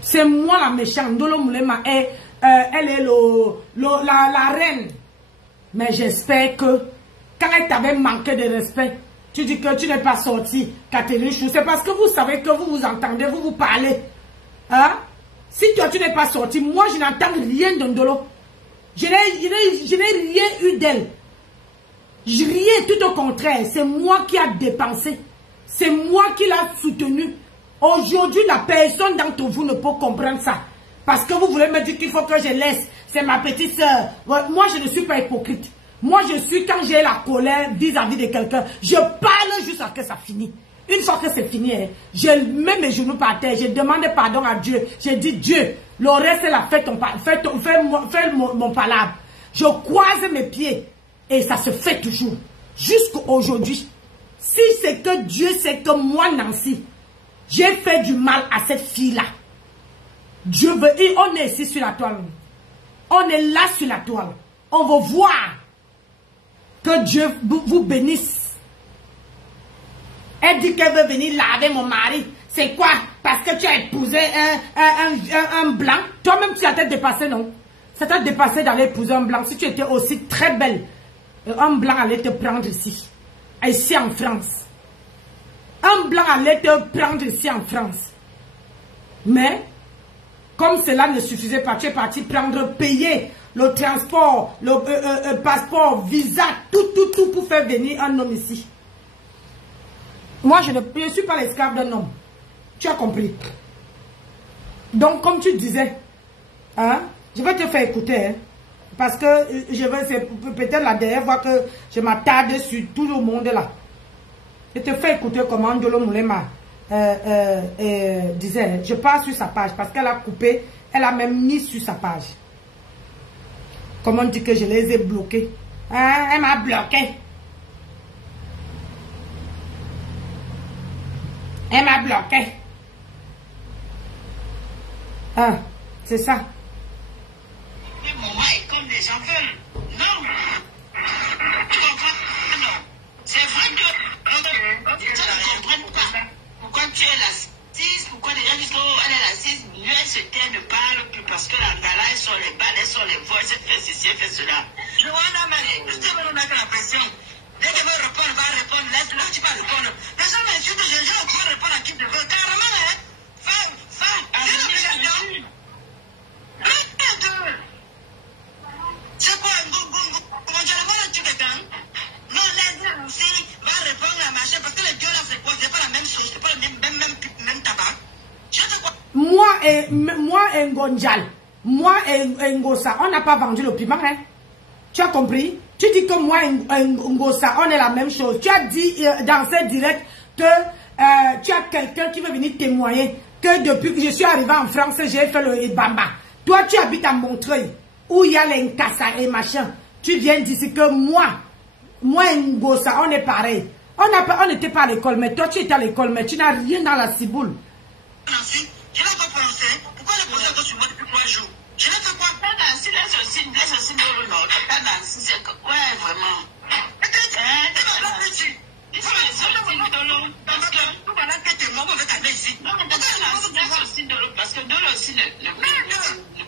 C'est moi la méchante. Ndolo Moulema est... elle est la reine. Mais j'espère que quand elle t'avait manqué de respect, tu dis que tu n'es pas sorti, Catherine Chou. C'est parce que vous savez que vous vous entendez, vous vous parlez. Hein? Si toi tu n'es pas sorti, moi je n'entends rien de Ndolo. Je n'ai rien eu d'elle. Rien, tout au contraire. C'est moi qui a dépensé. C'est moi qui l'a soutenu. Aujourd'hui, la personne d'entre vous ne peut comprendre ça. Parce que vous voulez me dire qu'il faut que je laisse. C'est ma petite soeur. Moi, je ne suis pas hypocrite. Moi, je suis, quand j'ai la colère vis-à-vis de quelqu'un, je parle jusqu'à ce que ça finisse. Une fois que c'est fini, hein, je mets mes genoux par terre. Je demande pardon à Dieu. Je dis, Dieu, le reste, c'est la fête, fais mon palabre. Je croise mes pieds. Et ça se fait toujours. Jusqu'à aujourd'hui. Si c'est que Dieu sait que moi, Nancy, j'ai fait du mal à cette fille-là. Dieu veut, et on est ici sur la toile. On est là sur la toile. On va voir que Dieu vous bénisse. Elle dit qu'elle veut venir laver mon mari. C'est quoi? Parce que tu as épousé un blanc. Toi-même, tu as été dépassé, non? Ça t'a dépassé d'aller épouser un blanc. Si tu étais aussi très belle, un blanc allait te prendre ici. Ici en France. Un blanc allait te prendre ici en France. Mais... comme cela ne suffisait pas, tu es parti payer le transport, le passeport, visa, tout pour faire venir un homme ici. Moi, je ne suis pas l'esclave d'un homme. Tu as compris. Donc, comme tu disais, hein, je vais te faire écouter, hein, parce que c'est peut-être la dernière fois que je m'attarde sur tout le monde là. Je te fais écouter comment Ndolo Moulema disait, je pars sur sa page parce qu'elle a coupé, elle a même mis sur sa page. Comment on dit que je les ai bloqués? Hein, elle m'a bloqué. Elle m'a bloqué. Ah, c'est ça. Le moment est comme les gens veulent. ceci, fais cela. Johanna, mais je te mets la pression. Dès que me répondre, va répondre, laisse-le, tu vas répondre. Les gens m'insultent, je vais répondre à qui de veut. Carrément, hein. C'est quoi mondialement tu le gagnes? Non, les aussi va répondre à machin parce que les deux là c'est quoi? C'est pas la même chose, c'est pas le même tabac. Je sais quoi? Moi et Ngonjal, moi et Ngosa, on n'a pas vendu le piment, hein? Tu as compris? Tu dis que moi et Ngosa, on est la même chose. Tu as dit dans ce direct que tu as quelqu'un qui veut venir témoigner que depuis que je suis arrivé en France, j'ai fait le Ibamba. Toi, tu habites à Montreuil, où il y a les Nkassa et machin. Tu viens d'ici que moi et Ngosa, on est pareil. On n'était pas à l'école, mais toi, tu étais à l'école, mais tu n'as rien dans la ciboule. Nancy, je n'ai pas prononcé. Pourquoi le poser encore sur moi depuis 3 jours? Je n'ai fait quoi? Nancy, laisse aussi dans le nord. Nancy, c'est que... Ouais, vraiment. Il faut les sortir dans l'eau. Parce que... Voilà que t'es mort avec un ici. Non, mais laisse aussi dans l'eau. Parce que dans l'eau aussi, ne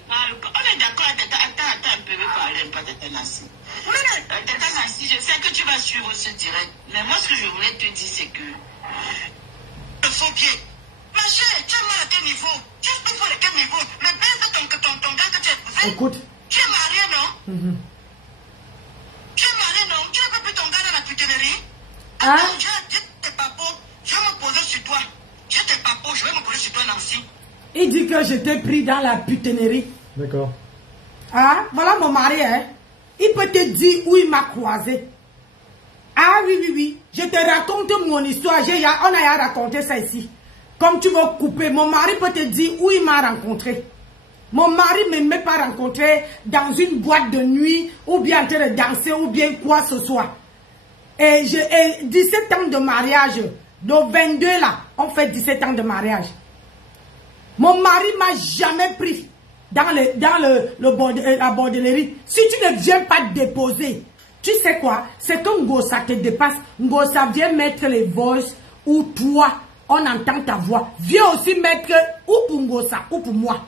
parle pas. On est d'accord. Attends un peu, parler un peu de Nancy. Nancy, je sais que tu vas suivre ce direct. Mais moi, ce que je voulais te dire, c'est que... Il faut bien. Ma chère, tu es mal à quel niveau? Tu es pour quel niveau? Mais bien ton gars que tu as épousé. Écoute. Tu es marié, non? Tu es marié, non? Tu n'as pas pris ton gars dans la putinerie? Hein? Je t'ai pas beau. Je vais me poser sur toi. Je t'ai pas beau. Je vais me poser sur toi, Nancy. Il dit que je t'ai pris dans la putinerie. D'accord. Ah, voilà mon mari, hein. Il peut te dire où il m'a croisé. Ah oui. Je te raconte mon histoire. On a raconté ça ici. Comme tu veux couper, mon mari peut te dire où il m'a rencontré. Mon mari ne m'a pas rencontré dans une boîte de nuit, ou bien en train de danser, ou bien quoi ce soit. Et 17 ans de mariage, de 22 là, on fait 17 ans de mariage. Mon mari m'a jamais pris dans la bordellerie. Si tu ne viens pas déposer, tu sais quoi? C'est que Ngosa te dépasse. Ngosa vient mettre les voices ou toi, on entend ta voix. Viens aussi mettre ou pour Ngosa ou pour moi.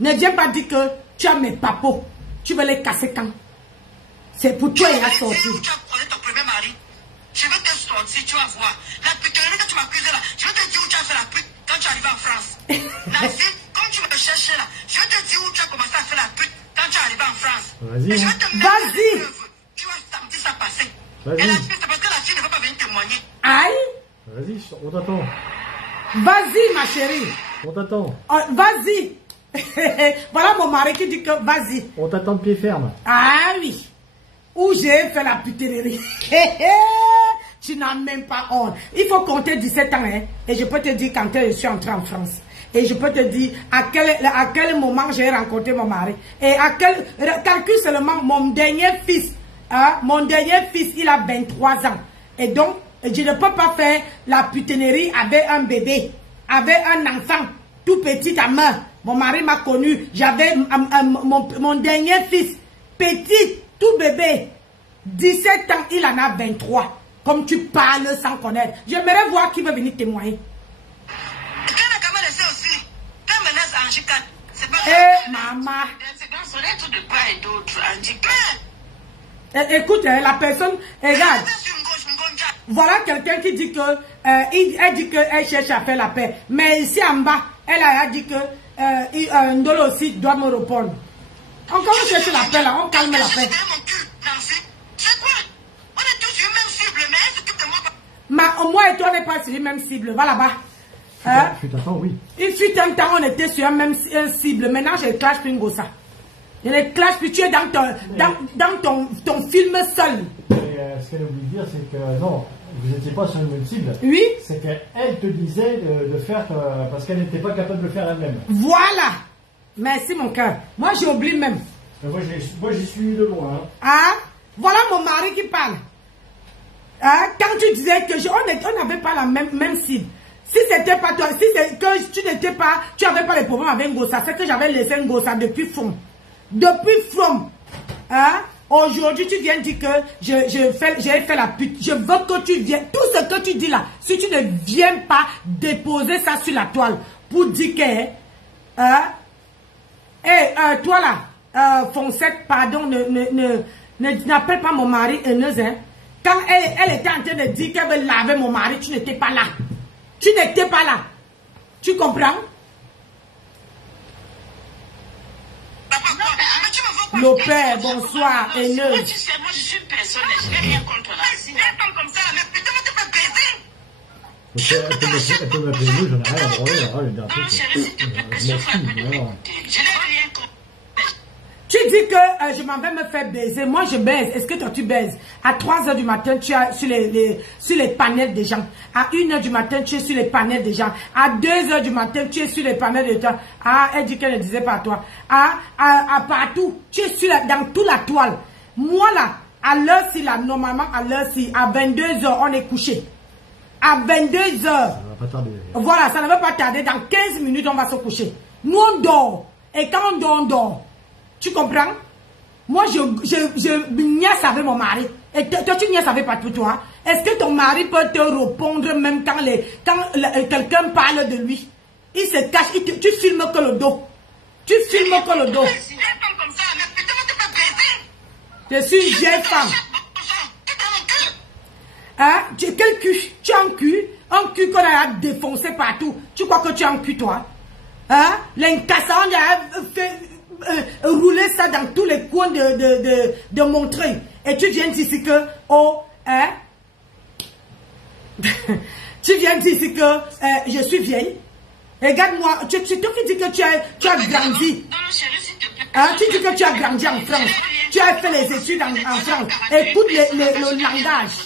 Ne viens pas dire que tu as mes papos. Tu veux les casser quand? C'est pour toi, il a sorti. Tu as croisé ton premier mari. Je vais te sortir, tu vas voir. La puterie que tu m'accuses là, je vais te dire où tu as fait la pute quand tu arrives en France. Nancy, comme tu me chercher là, je vais te dire où tu as commencé à faire la pute quand tu arrives en France. Vas-y. Je vais te mettre la preuve. Tu vas sentir ça passer. Et la fille, c'est parce que la fille ne veut pas venir témoigner. Aïe. Vas-y, on t'attend. Vas-y, ma chérie. On t'attend. Oh, vas-y. Voilà mon mari qui dit que vas-y. On t'attend de pied ferme. Ah oui. Où j'ai fait la putellerie. Tu n'as même pas honte. Il faut compter 17 ans. Hein, et je peux te dire quand je suis entrée en France. Et je peux te dire à quel moment j'ai rencontré mon mari. Et à quel... Calcule seulement mon dernier fils. Hein, mon dernier fils, il a 23 ans. Et donc, je ne peux pas faire la putellerie avec un bébé. Avec un enfant tout petit à main. Mon mari m'a connu. J'avais mon dernier fils. Petit, tout bébé. 17 ans, il en a 23. Comme tu parles sans connaître. J'aimerais voir qui veut venir témoigner. Eh, maman. Écoute, la personne, regarde. Voilà quelqu'un qui dit que, elle dit qu'elle cherche à faire la paix. Mais ici en bas, elle a dit que Ndolo aussi doit me répondre. Encore on cherche la paix là, on calme la paix. Moi et toi, on n'est pas sur une même cible. Va là-bas. Hein? Oui. Il fut un temps, on était sur une même cible. Maintenant, je clash plus Ngosa. Je ne clash plus. Tu es dans ton film seul. Mais ce qu'elle oublie de dire, c'est que non, vous n'étiez pas sur une même cible. Oui. C'est qu'elle te disait de faire parce qu'elle n'était pas capable de le faire elle-même. Voilà. Merci, mon cœur. Moi, j'oublie même. Moi, j'y suis de loin. Hein. Ah, voilà mon mari qui parle. Hein? Quand tu disais que on n'avait pas la même cible. Si c'était pas toi, si c'est que tu n'étais pas, tu n'avais pas les problèmes avec Ngosa, c'est que j'avais laissé Ngosa depuis From. Depuis From. Hein? Aujourd'hui, tu viens dire que j'ai fait la pute. Je veux que tu viennes. Tout ce que tu dis là, si tu ne viens pas déposer ça sur la toile pour dire que, hein? Toi là, Fonsec, pardon, n'appelle pas mon mari haineuse. Hein. Quand elle était en train de dire qu'elle veut laver mon mari, tu n'étais pas là. Tu n'étais pas là. Tu comprends? Le père, bonsoir, haineuse. Moi, je suis une personne, je n'ai rien contre la signe. Comme ça, mais putain, tu peux baiser. Elle peut m'appeler nous, j'en ai rien à branler. Le dernier truc, Chérie, s'il te plaît, je m'en fous. je n'ai rien contre. Tu dis que je m'en vais me faire baiser. Moi, je baise. Est-ce que toi, tu baises? À 3 h du matin, tu es sur les panels des gens. À 1 h du matin, tu es sur les panels des gens. À 2 h du matin, tu es sur les panels des gens. Ah, elle dit qu'elle ne disait pas à toi. À partout, tu es dans toute la toile. Moi, là, à l'heure-ci, là, normalement, à l'heure-ci, à 22 h, on est couché. À 22 h. Ça va pas tarder. Voilà, ça ne va pas tarder. Dans 15 minutes, on va se coucher. Nous, on dort. Et quand on dort, on dort. Tu comprends? Moi, je niaise avec mon mari. Et toi, tu niaises avec pas tout, toi. Est-ce que ton mari peut te répondre même quand quelqu'un parle de lui? Il se cache, tu filmes que le dos. Tu filmes que le dos. Je suis une vieille femme. Hein? Quel cul? Tu as un cul? Un cul qu'on a défoncé partout. Tu crois que tu as un cul, toi? Hein? L'incassant, il a fait... rouler ça dans tous les coins de Montreuil. Et tu viens ici que, oh, hein? Tu viens ici que je suis vieille. Regarde-moi, tu dis que tu as grandi. Hein? Tu dis que tu as grandi en France. Tu as fait les études en France. Écoute le langage.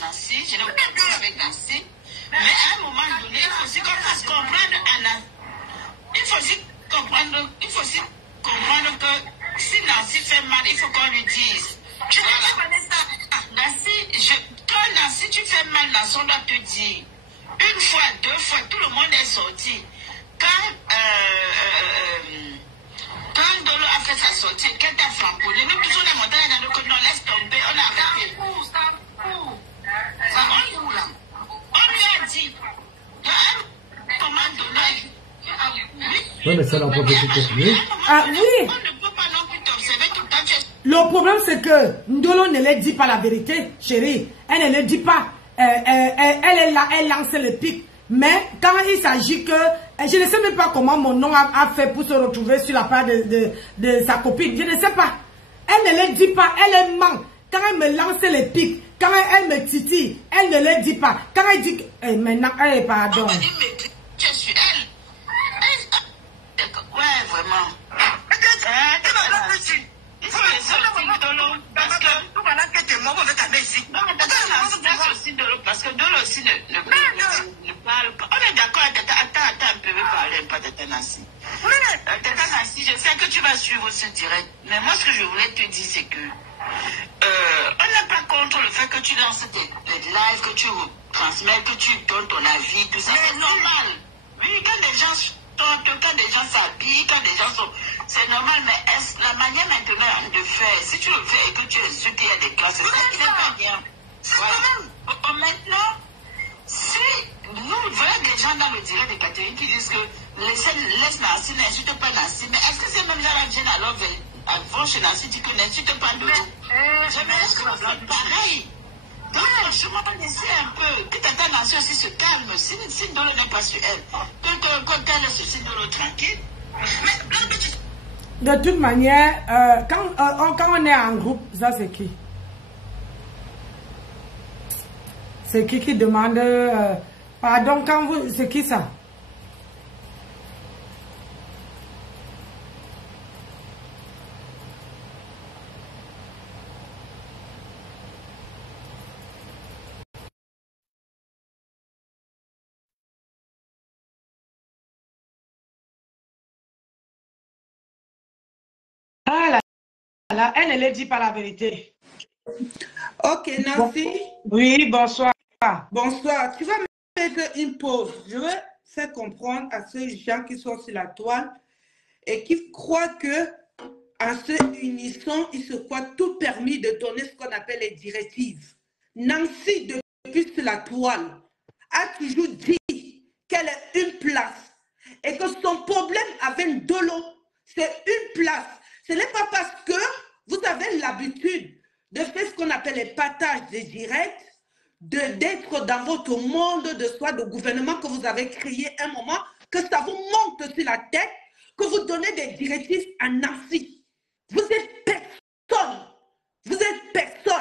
Mais à un moment donné, il faut aussi qu'on fasse comprendre, Anna. Il faut aussi comprendre que si Nancy fait mal, il faut qu'on lui dise. Tu connais ça? Nancy, quand Nancy, tu fais mal, Nancy, on doit te dire. Une fois, 2 fois, tout le monde est sorti. Quand Dolo a fait sa sortie, quand t'as flamboulé, nous tous on est monté dans le côté, on laisse tomber, on a arrêté. On lui a dit, à un moment donné, Oui, mais ça l'empêche de continuer. Ah oui. Le problème, c'est que Ndolo ne le dit pas la vérité, chérie. Elle ne le dit pas. Elle est là, elle lance le pic. Mais quand il s'agit que... Je ne sais même pas comment mon nom a fait pour se retrouver sur la page de sa copine. Je ne sais pas. Elle ne le dit pas, elle ment. Quand elle me lance le pic, quand elle me titille, elle ne le dit pas. Quand elle dit... maintenant, pardon. Ouais, vraiment. Il faut les sortir Dolo parce que parce que Dolo aussi ne parle pas. On est d'accord, attends un peu, parler pas de Tanassi. Tanassi, je sais que tu vas suivre ce direct, mais moi ce que je voulais te dire c'est que on n'est pas contre le fait que tu lances tes lives, que tu transmets, que tu donnes ton avis, tout ça, c'est normal. Oui, quand des gens s'habillent, quand des gens sont... C'est normal, mais est-ce la manière maintenant de faire, si tu le fais et que tu insultes, il y a des classes, c'est ça qui n'est pas bien. Voilà. Maintenant, si nous voyons des gens dans le direct de Catherine qui disent que laisse Nancy, n'insulte pas Nancy, mais est-ce que ces mêmes-là viennent alors vont chez Nancy dit que n'insulte pas nous? J'aimerais que vous faites pareil. Donc, franchement, laissez un peu. Que ta Nancy aussi se calme. Si Dolo n'est pas sur elle, qu'elle laisse aussi Dolo tranquille. De toute manière, quand on est en groupe, ça c'est qui? C'est qui demande... pardon, quand vous... C'est qui ça? Ah là, elle ne le dit pas la vérité. Ok, Nancy. Oui, bonsoir. Bonsoir. Tu vas me faire une pause. Je vais faire comprendre à ces gens qui sont sur la toile et qui croient que en se unissant, ils se croient tout permis de donner ce qu'on appelle les directives. Nancy, depuis sur la toile, a toujours dit qu'elle est une place et que son problème avec Dolo, c'est une place. Ce n'est pas parce que de direct, d'être dans votre monde de soi, de gouvernement que vous avez créé un moment, que ça vous monte sur la tête, que vous donnez des directives à Nancy. Vous êtes personne. Vous êtes personne.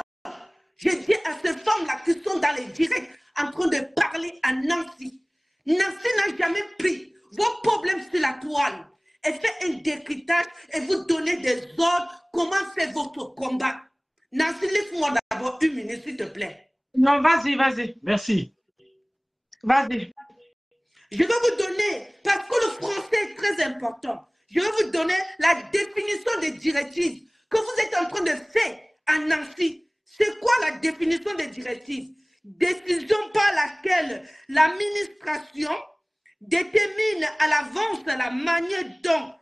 Je dis à ces femmes-là qui sont dans les directs en train de parler à Nancy. Nancy n'a jamais pris vos problèmes sur la toile. Elle fait un décryptage et vous donnez des ordres. Comment c'est votre combat? Nancy, laisse-moi d'abord 1 minute, s'il te plaît. Non, vas-y, vas-y. Merci. Vas-y. Je vais vous donner, parce que le français est très important, je vais vous donner la définition des directives que vous êtes en train de faire à Nancy. C'est quoi la définition des directives? Décision par laquelle l'administration détermine à l'avance la manière dont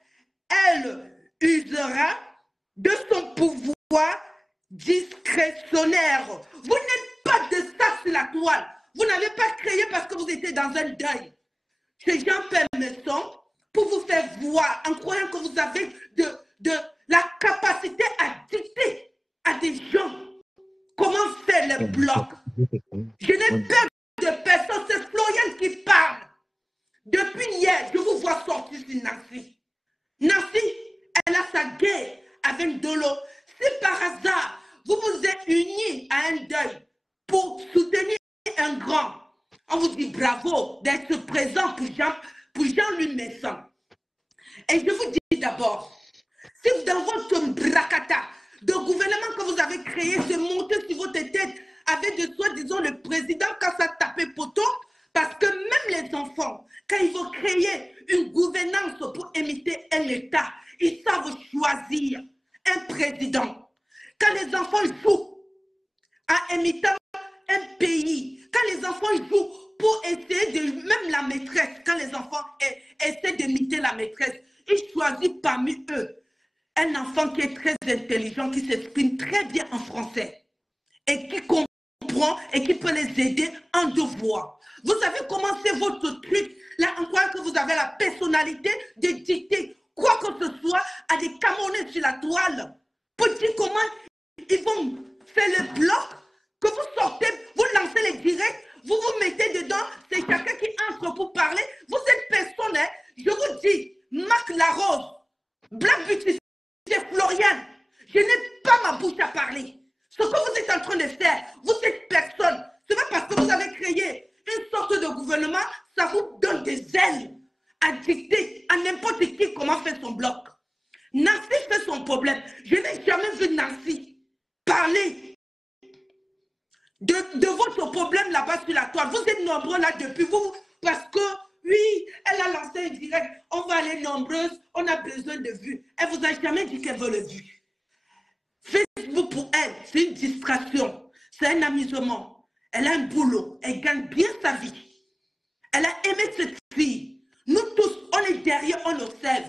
elle usera de son pouvoir discrétionnaire. Vous n'êtes pas de ça sur la toile. Vous n'avez pas créé parce que vous étiez dans un deuil. Ces gens permettent pour vous faire voir, en croyant que vous avez de la capacité à dicter à des gens comment faire les blocs. Je n'ai peur de personne, c'est Florian qui parle. Depuis hier, je vous vois sortir sur Nancy. Nancy, elle a sa guerre avec Dolo. Si par hasard, vous vous êtes unis à un deuil pour soutenir un grand, on vous dit bravo d'être présent pour Jean-Louis Messon. Et je vous dis d'abord, si dans votre bracata de gouvernement que vous avez créé, se monter sur votre tête avec de soi-disant le président quand ça tapait poteau, parce que même les enfants, quand ils vont créer une gouvernance pour imiter un État, ils savent choisir un président. Quand les enfants jouent en imitant un pays, quand les enfants jouent pour essayer de, même la maîtresse, quand les enfants essaient d'imiter la maîtresse, ils choisissent parmi eux un enfant qui est très intelligent, qui s'exprime très bien en français et qui comprend et qui peut les aider en devoir. Vous savez comment c'est votre truc, là en quoi que vous avez la personnalité de dicter quoi que ce soit à des Camerounais sur la toile. Pour dire comment ils vont faire le bloc, que vous sortez, vous lancez les directs, vous vous mettez dedans, c'est chacun qui entre pour parler. Vous êtes personne, hein? Je vous dis, Marc Larose, Black Beauty, c'est Florian. Je n'ai pas ma bouche à parler. Ce que vous êtes en train de faire, vous êtes personne. C'est pas parce que vous avez créé une sorte de gouvernement, ça vous donne des ailes à dicter à n'importe qui comment faire son bloc. Nancy fait son problème. Je n'ai jamais vu Nancy parler de votre problème là-bas sur la toile. Vous êtes nombreux là depuis vous, parce que oui, elle a lancé un direct. On va aller nombreuses, on a besoin de vues. Elle vous a jamais dit qu'elle veut le vue. Facebook pour elle, c'est une distraction, c'est un amusement. Elle a un boulot, elle gagne bien sa vie. Elle a aimé cette fille. Nous tous, on est derrière, on observe.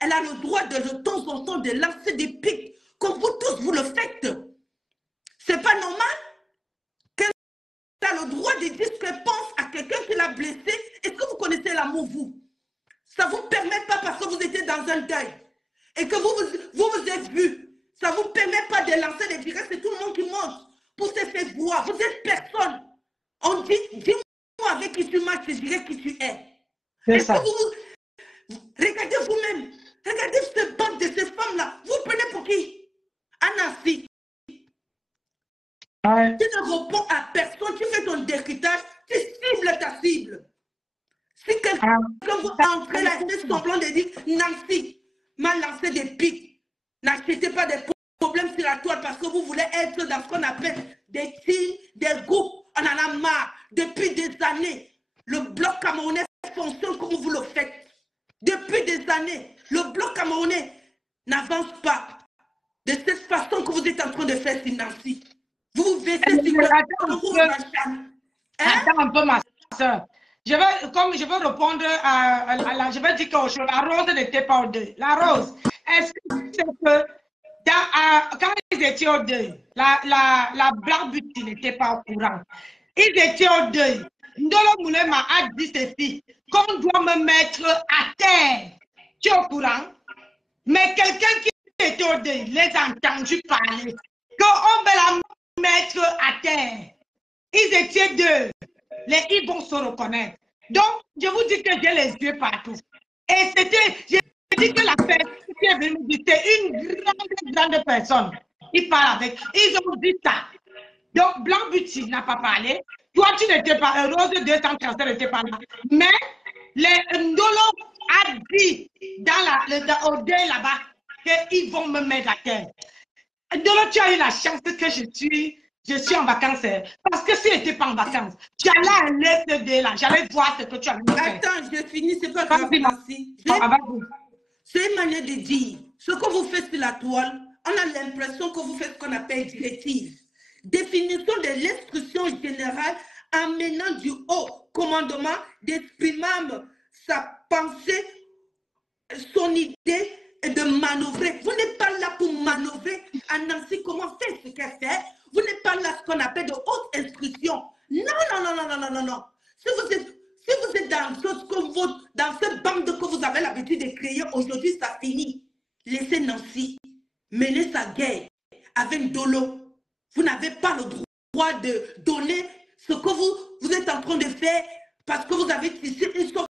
Elle a le droit de temps en temps de lancer des pics, comme vous tous, vous le faites. C'est pas normal qu'elle a le droit de dire ce qu'elle pense à quelqu'un qui l'a blessé. Est-ce que vous connaissez l'amour, vous? Ça ne vous permet pas parce que vous étiez dans un deuil et que vous êtes vu. Ça ne vous permet pas de lancer des directs, c'est tout le monde qui monte pour se faire voir. Vous êtes personne. On dit, dis-moi avec qui tu marches, je dirai qui tu es. Est-ce que regardez vous-même, regardez cette bande de ces femmes-là. Vous prenez pour qui? Nancy. Ouais. Tu ne réponds à personne, tu fais ton décryptage, tu cibles ta cible. Si quelqu'un vous entrez là, fait semblant de dire Nancy m'a lancé des pics. N'achetez pas des problèmes sur la toile parce que vous voulez être dans ce qu'on appelle des teams, des groupes. On en a marre. Depuis des années, le bloc camerounais fonctionne comme vous le faites. Depuis des années, le bloc camerounais n'avance pas de cette façon que vous êtes en train de faire sur Nancy. Vous vous baissez sur le Attends un peu, ma soeur. Je vais répondre à la... Je vais dire quelque chose. La Rose n'était pas au deuil. La Rose, est-ce que c'est que quand ils étaient au deuil, la Black Beauty n'était pas au courant. Ils étaient au deuil. Ndolo Moulema a dit ceci, qu'on doit me mettre à terre. Tu es au courant? Mais quelqu'un qui était au deuil les a entendus parler. Qu'on met la mettre à terre. Ils étaient deux. Ils vont se reconnaître. Donc, je vous dis que j'ai les yeux partout. Et c'était, je dis que la personne qui est venue me dire, c'est une grande personne. Il parle avec. Ils ont dit ça. Donc, Blanc Buti n'a pas parlé. Toi, tu n'étais pas, Rose 230 n'était pas là. Mais, Ndolo a dit au dé là-bas qu'ils vont me mettre à terre. Ndolo, tu as eu la chance que je suis en vacances. Parce que si je n'étais pas en vacances, j'allais aller ce dé là. J'allais voir ce que tu as vu. Attends, je finis, c'est pas grave. Merci. C'est une manière de dire. Ce que vous faites sur la toile, on a l'impression que vous faites ce qu'on appelle directive. Définition de l'instruction générale amenant du haut commandement d'exprimer sa pensée, son idée et de manœuvrer. Vous n'êtes pas là pour manœuvrer à Nancy comment faire ce qu'elle fait. Vous n'êtes pas là ce qu'on appelle de haute instruction. Non. Si vous êtes dans cette bande que vous avez l'habitude de créer, aujourd'hui ça finit. Laissez Nancy mener sa guerre avec Dolo. Vous n'avez pas le droit de donner ce que vous êtes en train de faire parce que vous avez tissé une sorte